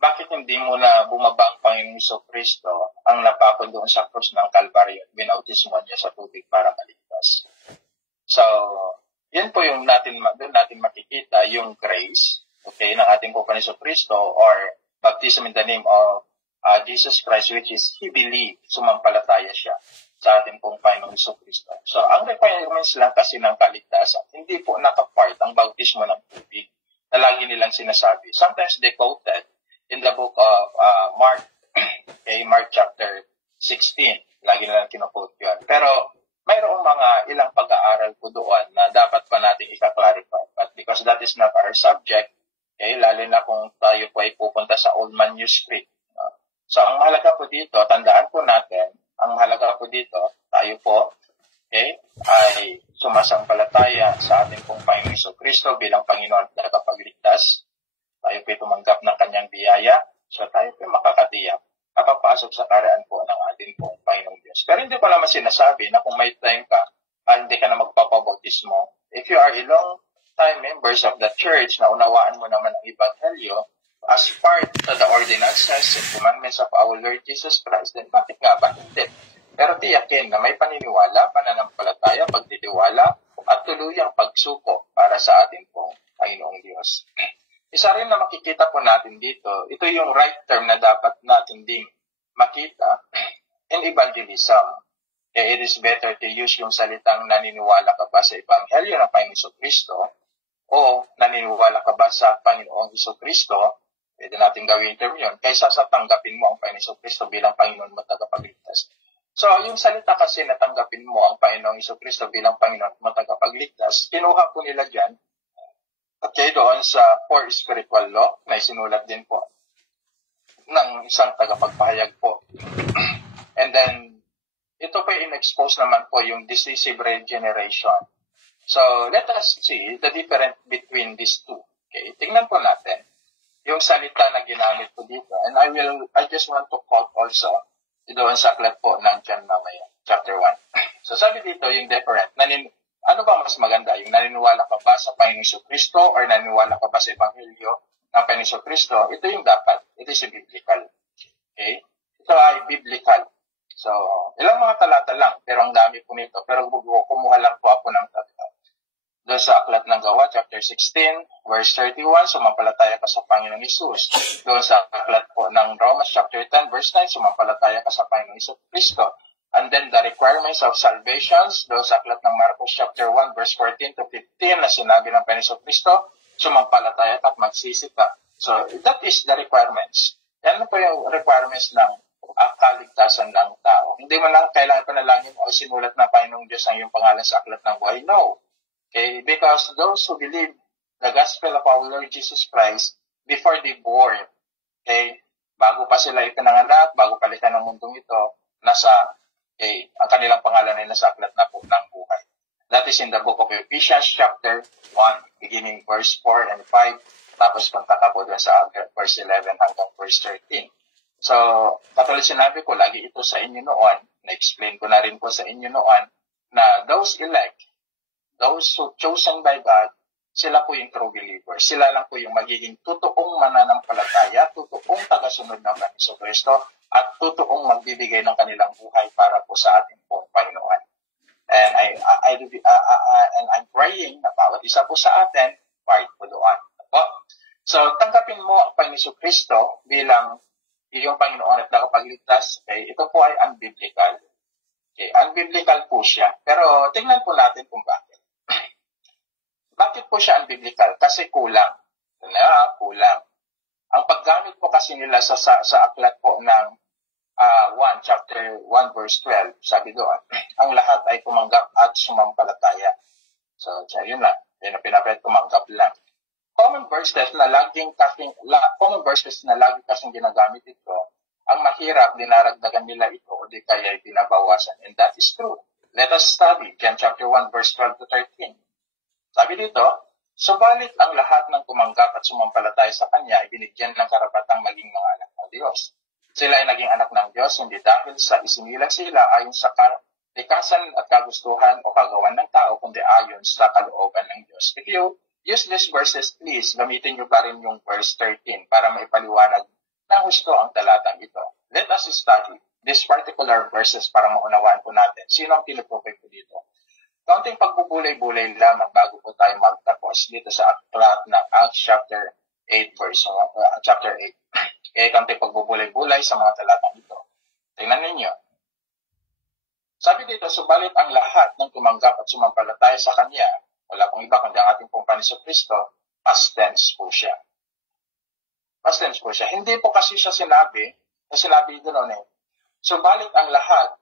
bakit hindi mo na bumaba ang Panginoong Jesucristo ang napako doon sa krus ng Kalbaryo at binautismo niya sa tubig para maligtas? So, yun po yung doon natin makikita yung grace, okay, ng ating Panginoong Jesucristo or baptism in the name of Jesus Christ, which is he believed, sumampalataya siya sa ating pong Panginoong Jesucristo. So, ang requirements lang kasi ng kaligtasan, hindi po nakapart ang bautismo ng tubig na lagi nilang sinasabi. Sometimes they quoted in the book of Mark, okay, Mark chapter 16. Lagi nilang kinuquote yun. Pero, mayroong mga ilang pag-aaral po doon na dapat pa natin i-clarify. But because that is not our subject, okay, lalo na kung tayo po ay pupunta sa old manuscript. So, ang mahalaga po dito, tandaan po natin, ang mahalaga po dito, tayo po, okay, ay sumasampalataya sa ating pong Panginoong Jesucristo bilang Panginoon at tagapagligtas. Tayo po tumanggap ng kanyang biyaya. So, tayo po makakatiyak, kapapasok sa karaan po ng ating pong Panginoong Diyos. Pero hindi ko naman sinasabi na kung may time ka, hindi ka na magpapabautismo. If you are a long-time members of the church na unawaan mo naman ang Ebanghelyo, as part of the ordinances and commandments of our Lord Jesus Christ, then bakit nga ba hindi? Pero tiyakin na may paniniwala, pananampalataya, pagtitiwala, at tuluyang pagsuko para sa ating pong Panginoong Diyos. Isa rin na makikita po natin dito, ito yung right term na dapat natin ding makita in evangelism. It is better to use yung salitang naniniwala ka ba sa Ebanghelyo ng Panginoong Jesucristo o naniniwala ka ba sa Panginoong Jesucristo. Pwede natin gawin term yun, kaysa sa tanggapin mo ang Panginoong Jesucristo bilang Panginoon mo tagapagligtas. So, yung salita kasi na tanggapin mo ang Panginoong Jesucristo bilang Panginoon mo tagapagligtas, kinuha po nila dyan, okay, doon sa four spiritual law, na isinulat din po ng isang tagapagpahayag po. And then, ito po in-expose naman po yung decisive regeneration. So, let us see the difference between these two. Okay, tingnan po natin yung salita na ginamit po dito. And I just want to quote also doon sa aklat po ng John mamaya, chapter 1. So sabi dito yung different. Ano ba mas maganda? Yung naniniwala ka ba sa Panginoong Jesucristo or naniniwala ka ba sa Ebanghelyo ng Panginoong Jesucristo? Ito yung dapat. It is biblical. Okay? Ito ay biblical. So, ilang mga talata lang, pero ang dami po nito. Pero kumuha lang po ako ng tatlo. Doon sa aklat ng Gawa, chapter 16, verse 31, sumampalataya ka sa Panginoong Hesus. Doon sa aklat po ng Romans, chapter 10, verse 9, sumampalataya ka sa Panginoong Jesucristo. And then the requirements of salvations, doon sa aklat ng Marcos, chapter 1, verse 14 to 15, na sinabi ng Panginoong Jesucristo, sumampalataya ka at magsisi ka. So, that is the requirements. Yan po yung requirements ng kaligtasan ng tao. Hindi mo lang kailangan panalangin o sinulat na Panginoong Diyos ang iyong pangalan sa aklat ng buhay. No. Okay? Because those who believe the gospel of our Lord Jesus Christ before they born, okay, bago pa sila ipinanganak, bago palitan ng mundong ito, ang kanilang pangalan ay nasa aklat na po ng buhay. That is in the book of Ephesians chapter 1, beginning verse 4 and 5, tapos punta ka po dyan sa verse 11 hanggang verse 13. So, katulad sinabi ko, lagi ito sa inyo noon, na-explain ko na rin po sa inyo noon, na those elect, those who chosen by God, sila po yung true believers. Sila lang po yung magiging totoong mananampalataya, totoong tagasunod ng Kristo Kristo, at totoong magbibigay ng kanilang buhay para po sa ating pong Panginoon. And I'm praying na bawat isa po sa atin, part po doon. So, tanggapin mo ang Panginoon Kristo bilang iyong Panginoon at nakapagligtas. Okay? Ito po ay unbiblical. Okay? Unbiblical po siya. Pero tingnan po natin kung bakit. Bakit po siya unbiblical? Kasi kulang. Kulang. Ang paggamit po kasi nila sa aklat po ng 1, chapter 1, verse 12, sabi doon, ang lahat ay tumanggap at sumampalataya. So, yun lang. Yun ang pinapalit, tumanggap lang. Common verses na lagi kasing ginagamit ito, ang mahirap, dinaragdagan nila ito o di kaya binabawasan. And that is true. Let us study John chapter 1, verse 12 to 13. Sabi dito, subalit ang lahat ng tumanggap at sumampalataya sa Kanya ay binigyan ng karapatang maging mga anak ng Diyos. Sila ay naging anak ng Diyos hindi dahil sa isinilang sila ayon sa kalikasan at kagustuhan o kagawan ng tao, kundi ayon sa kalooban ng Diyos. If you use these verses, please, gamitin nyo pa rin yung verse 13 para maipaliwanag na husto ang talatang ito. Let us study these particular verses para maunawaan po natin sino ang tinutukoy ko dito. Kaunting pagbubulay-bulay lamang bago po tayo magtapos dito sa aklat ng Acts chapter 8, chapter 8. Kaunting pagbubulay-bulay sa mga talatang ito. Tingnan ninyo. Sabi dito, subalit ang lahat ng tumanggap at sumampalataya sa Kanya, wala pong iba kundi ang ating pong Panginoon Kristo, past tense po siya. Past tense po siya. Hindi po kasi siya sinabi doon subalit ang lahat,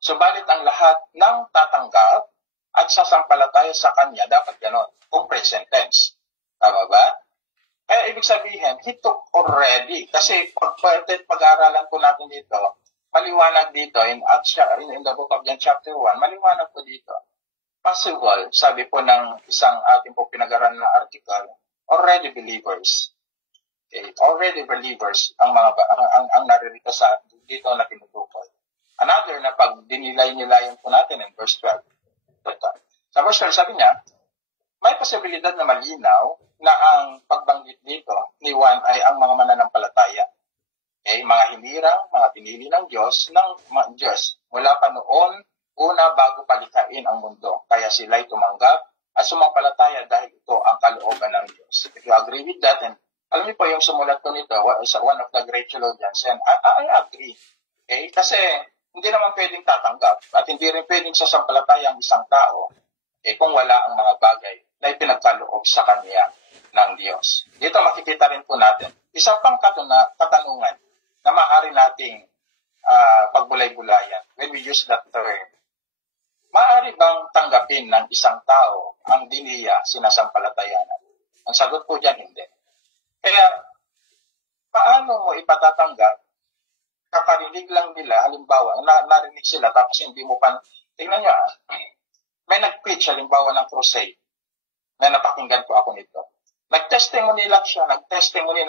subalit ang lahat ng tatanggap at sasampalataya sa Kanya, dapat gano'n, kung present tense. Tama ba? Kaya ibig sabihin, he took already. Kasi pag-aaralan po natin dito, maliwanag dito in the book of John chapter 1, maliwanag po dito. Possible, sabi po ng isang ating po pinag-aralan na article, already believers. Okay, already believers ang naririto sa dito na tinutukoy. Another na pag dinilay-nilayan po natin in verse 12. Sa verse 12, sabi niya, may posibilidad na malinaw na ang pagbanggit dito ni Juan ay ang mga mananampalataya. Okay, mga hinirang, mga pinili ng Diyos, mula pa noon, una bago palikain ang mundo. Kaya sila'y tumanggap at sumampalataya dahil ito ang kalooban ng Diyos. If you agree with that, and alam niyo po yung sumulat ko nito, one of the great theologians, and I agree. Okay, kasi hindi naman pwedeng tatanggap at hindi rin pwedeng sasampalataya ang isang tao kung wala ang mga bagay na ipinagkaloob sa Kanya ng Diyos. Dito makikita rin po natin, isang pang katanungan na maaari nating pagbulay-bulayan when we use that term. Maaari bang tanggapin ng isang tao ang di niya sinasampalatayanan? Ang sagot po dyan, hindi. Kaya, paano mo ipatatanggap? Kakarinig lang nila, halimbawa, narinig sila, tapos hindi mo pa, tingnan nyo, may nag-preach, halimbawa ng crusade, na napakinggan ko ako nito. Nag-testimony lang siya, nag-testimony.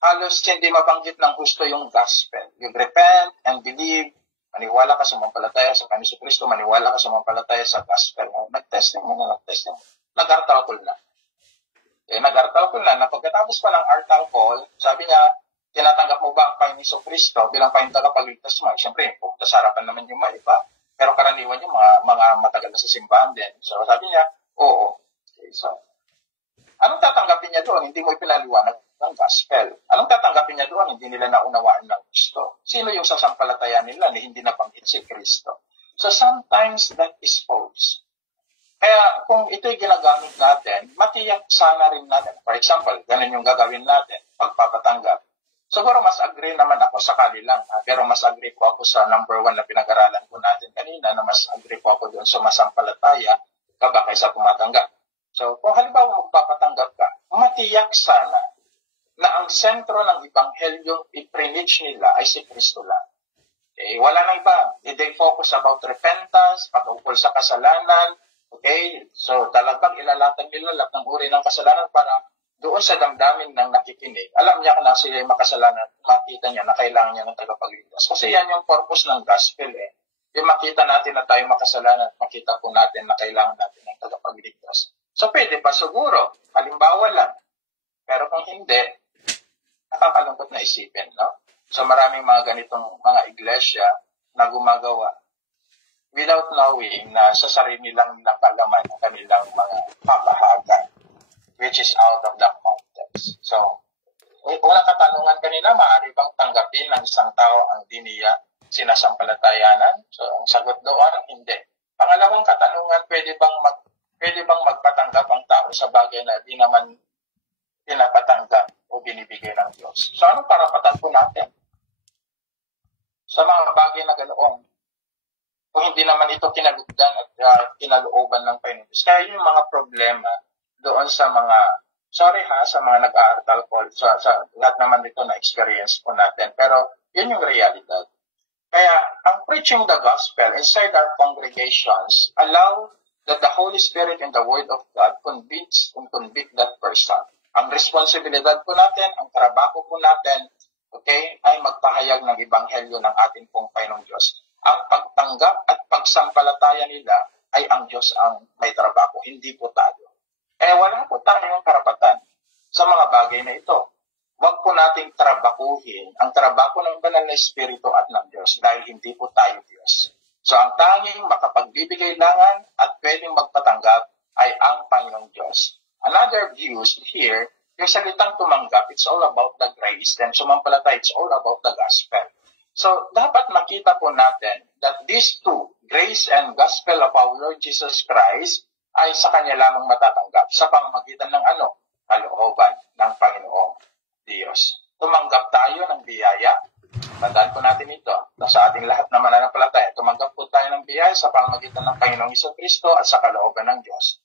Halos hindi mabanggit ng gusto yung gospel. You repent and believe, maniwala ka sa mampalataya sa Panginoon Kristo, maniwala ka sa mampalataya sa gospel. Nag-testimony. Nag-altar call na. Nag-altar call na pagkatapos pa ng altar call, sabi niya, tinatanggap mo ba ang Panginoon Kristo bilang Panginoon tagapagligtas mo? Siyempre, pumunta sa harapan naman yung mga iba. Pero karaniwan yung mga matagal na sa simbahan din. So sabi niya, oo. Okay, so, anong tatanggapin niya doon? Hindi mo ipinaliwanag ng gospel. Anong tatanggapin niya doon? Hindi nila naunawaan ng gusto. Sino yung sasampalataya nila na hindi nabanggit si Kristo? So sometimes that is false. Kaya kung ito'y ginagamit natin, matiyak sana rin natin. For example, ganun yung gagawin natin, pagpapatanggap. Siguro mas agree naman ako sakali lang. Pero mas agree po ako sa number 1 na pinag-aralan po natin kanina, na mas agree po ako doon sa masampalataya kaba kaysa tumatanggap. So, kung halimbawa magpapatanggap ka, matiyak sana na ang sentro ng Ebanghelyo i-preach nila ay si Kristo lang. Okay? Wala na iba. They focus about repentance, patungkol sa kasalanan. Okay? So, talagang ilalatag nila lahat ng uri ng kasalanan para doon sa damdamin ng nakikinig. Alam niya na sila yung makasalanan, makita niya na kailangan niya ng tagapagligtas. Kasi yan yung purpose ng gospel eh. Yung makita natin na tayo makasalanan, makita po natin na kailangan natin ng tagapagligtas. So, pwede pa siguro. Halimbawa lang. Pero kung hindi, nakakalungkot na isipin, no? So, maraming mga ganitong mga iglesia na gumagawa without knowing na sa sarili lang nilang kalaman ang kanilang mga papahagan, which is out of the context. So, unang katanungan kanina, maaari bang tanggapin ng isang tao ang di niya sinasampalatayanan? So, ang sagot doon, hindi. Pangalawang katanungan, pwede bang magpatanggap ang tao sa bagay na di naman pinapatanggap o binibigay ng Diyos? So, anong karapatan po natin sa mga bagay na ganoon? Kung hindi naman ito kinalugdan at kinalooban ng Panginoon. Kaya yung mga problema doon sa mga, sa mga nag-aaral po, sa lahat naman dito na experience po natin. Pero yun yung realidad. Kaya ang preaching the gospel inside our congregations allow that the Holy Spirit and the Word of God convince and convict that person. Ang responsibilidad po natin, ang trabaho po natin, okay, ay magpahayag ng Ebanghelyo ng ating pong Panginoong Diyos. Ang pagtanggap at pagsampalataya nila ay ang Diyos ang may trabaho, hindi po tayo. Wala po tayong karapatan sa mga bagay na ito. Huwag po nating trabahuhin ang trabaho ng Banal na Espiritu at ng Diyos dahil hindi po tayo Diyos. So ang tanging makapagbibigay langan at pwedeng magpatanggap ay ang Panginoong Diyos. Another view here, yung salitang tumanggap, it's all about the grace. Then sumampalataya, it's all about the gospel. So dapat makita po natin that these two, grace and gospel of our Lord Jesus Christ, ay sa Kanya lamang matatanggap sa pamamagitan ng kalooban ng Panginoong Diyos. Tumanggap tayo ng biyaya. Tandaan po natin ito. Sa ating lahat na mananampalataya, tumanggap po tayo ng biyaya sa pamamagitan ng Panginoong Jesucristo at sa kalooban ng Diyos.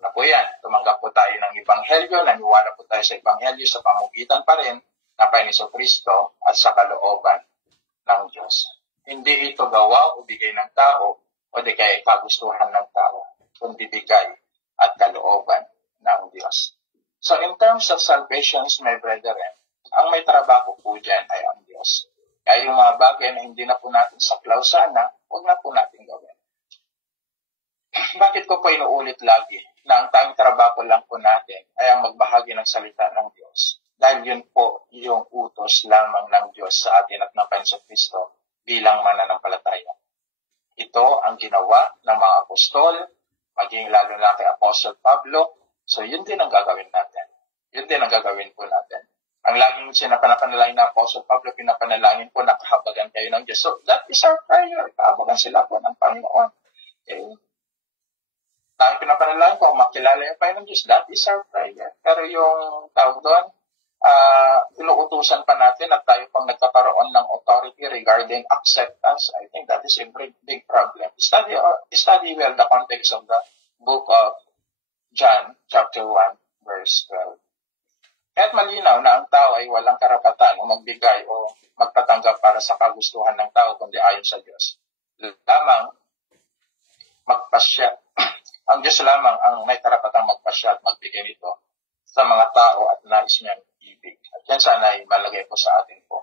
Ano po yan? Tumanggap po tayo ng Ebanghelyo, naniwala po tayo sa Ebanghelyo sa pamamagitan pa rin ng Panginoong Jesucristo at sa kalooban ng Diyos. Hindi ito gawa o bigay ng tao o di kaya kagustuhan ng tao, kundi bigay at kalooban ng Diyos. So in terms of salvations, my brethren, ang may trabaho po dyan ay ang Diyos. Kaya yung mga bagay na hindi na po natin saklaw sana, huwag na po natin gawin. Bakit ko po inuulit lagi na ang tanging trabaho lang po natin ay ang magbahagi ng salita ng Diyos? Dahil yun po yung utos lamang ng Diyos sa atin at ng Panginoon Kristo bilang mananampalataya. Ito ang ginawa ng mga apostol, maging lalo na kay Apostle Pablo. So yun din ang gagawin natin. Yun din ang gagawin po natin. Ang laging sinapanalangin ng Apostle Pablo, pinapanalangin po na kahabagan kayo ng Diyos. So that is our prayer. Kahabagan sila po ng Panginoon. Okay? Tanging pinapanalangin po, makilala yung Panginoon Diyos. That is our prayer. Pero yung tawag doon, inuutusan pa natin at tayo pang nagkakaroon ng authority regarding acceptance. I think that is a big problem. Study well the context of the book of John, chapter 1, verse 12. Kaya't malinaw na ang tao ay walang karapatan o magbigay o magpatanggap para sa kagustuhan ng tao kundi ayon sa Diyos. Lamang magpasya. Ang Diyos lamang ang may karapatang magpasya at magbigay nito sa mga tao at nais niyang ibig. At yan sana ay malagay po sa atin po,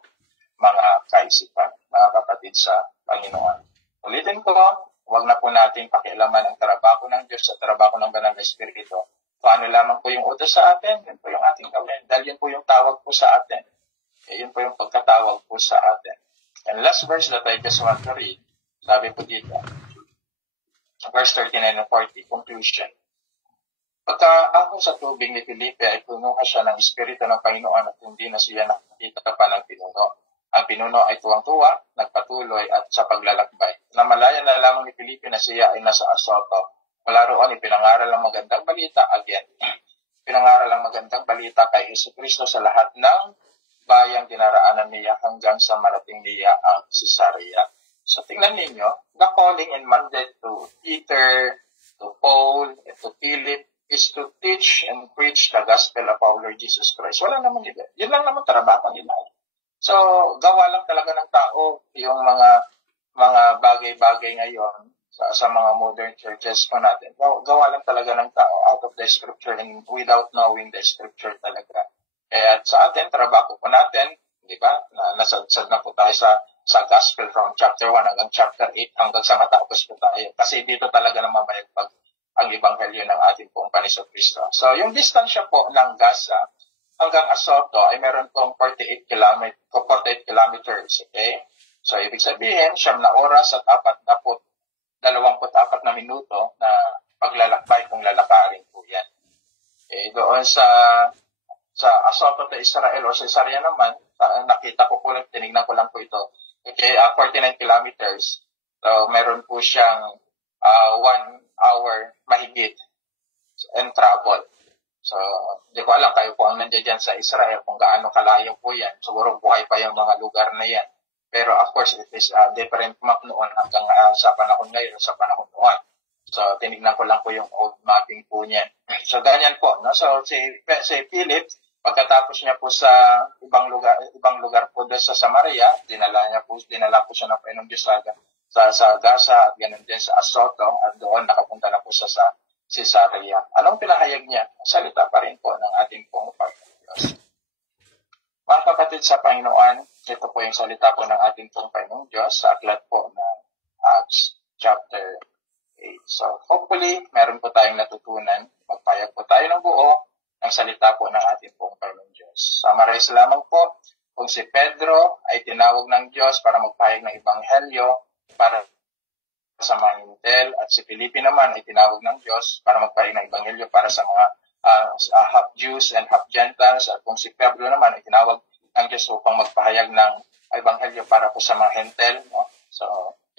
mga kaisipan, mga kapatid sa Panginoon. Ulitin ko, huwag na po natin pakialaman ang trabaho ng Diyos sa trabaho ng Banal na Espiritu. Kung ano lamang po yung utos sa atin, yun po yung ating gawin. Dahil yun po yung tawag po sa atin. Yun po yung pagkatawag po sa atin. And last verse that I just want to read, sabi po dito, verse 39 and 40, conclusion. Pagkaahon sa tubig ni Felipe ay punuha siya ng Espiritu ng Panginoon at hindi na siya nakita pa ng pinuno. Ang pinuno ay tuwang-tuwa, nagpatuloy at sa paglalakbay. Namalaya na lamang ni Felipe na siya ay nasa Azoto. Mula roon, ipinangaral ang magandang balita again. Pinangaral ang magandang balita kay Jesucristo sa lahat ng bayang dinaraanan niya hanggang sa marating niya ang Caesarea. So tingnan ninyo, the calling and mandate to Peter, to Paul, and to Philip is to teach and preach the gospel of our Lord Jesus Christ. Wala naman iba. Yun lang naman trabaho nila. So, gawa lang talaga ng tao yung mga bagay-bagay ngayon sa mga modern churches po natin. Gawa lang talaga ng tao out of the scripture and without knowing the scripture talaga. Kaya sa atin, trabaho po natin, di ba? Nasadsad na po tayo sa gospel from chapter 1 hanggang chapter 8 hanggang sa matapos po tayo. Kasi dito talaga na mamayagpag ang ebanghelyo ng ating pong Panginoon Kristo. So, yung distansya po ng Gaza hanggang Azoto ay meron pong 48 kilometers. Okay? So, ibig sabihin, 9 na oras at 24 na minuto na paglalakbay kung lalakarin po yan. Okay? Doon sa Azoto to Israel o sa Caesarea naman, nakita ko po lang, tinignan ko lang po ito. Okay, 49 kilometers. So, meron po siyang 1 hour mahigit and travel. So, hindi ko alam kayo po ang nandiyan sa Israel kung gaano kalayo po yan. Siguro buhay pa yung mga lugar na yan. Pero of course, it is a different map noon hanggang sa panahon ngayon, sa panahon noon. So, tinignan ko lang po yung old mapping po niyan. So, ganyan po. No? So, si Philip, pagkatapos niya po sa ibang lugar po doon sa Samaria, dinala po siya ng Panginoong Diyos sa Gaza at ganun din sa Azoto at doon nakapunta na po siya sa Caesarea. Anong pinahayag niya? Salita pa rin po ng ating pong Panginoong Diyos. Mga kapatid sa Panginoon, ito po yung salita po ng ating pong Panginoong Diyos sa aklat po ng Acts chapter 8. So hopefully, meron po tayong natutunan. Magpayag po tayo ng buo ng salita po ng ating pong Panginoong Diyos. Summarize lamang po, kung si Pedro ay tinawag ng Diyos para magpahayag ng ebanghelyo para sa mga Hintil at si Felipe naman ay tinawag ng Diyos para magpahayag ng ebanghelyo para sa mga half Jews and half Gentiles at kung si Pedro naman ay tinawag ng Diyos upang magpahayag ng ebanghelyo para po sa mga Hintil. No? So,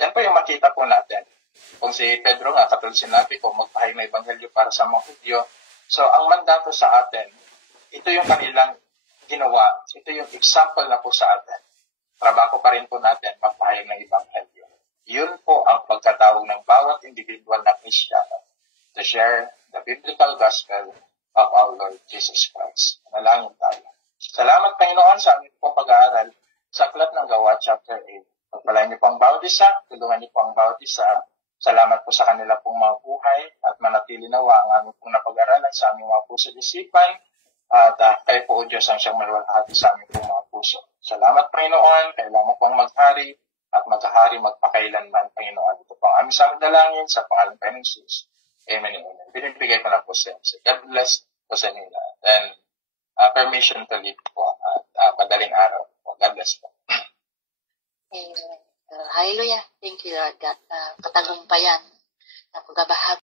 yan po yung makita po natin. Kung si Pedro nga, katulad sinabi ko, magpahayag ng ebanghelyo para sa mga Hudyo. So, ang mandato sa atin, ito yung kanilang ginawa. Ito yung example na po sa atin. Trabaho pa rin po natin magpahayag ng ebanghelyo. Yun po ang pagkatawag ng bawat individual na Kristiyano to share the biblical gospel of our Lord Jesus Christ. Manalangin tayo. Salamat, Panginoon, sa aming pong pag-aaral sa aklat ng Gawa, chapter 8. Pagpalain niyo po ang bawat isa, tulungan niyo po ang bawat isa. Salamat po sa kanila pong mga buhay at manatili nawa ang aming pong napag-aralan sa aming mga puso at isipan. At kayo po, O Diyos, ang siyang maluwalhati sa aming pong mga puso. Salamat, Panginoon. Kailangan pong maghari at maghahari magpakailanman, Panginoon. Ito po ang aming samang dalangin sa pangalan ng Panginoon Jesus. Amen and amen. Binibigay ko na po sa inyo. God bless po sa inyo na. Then, permission to leave po at madaling araw. God bless po. Hallelujah. Thank you, Lord God. Katagumpayan na pagbabahagi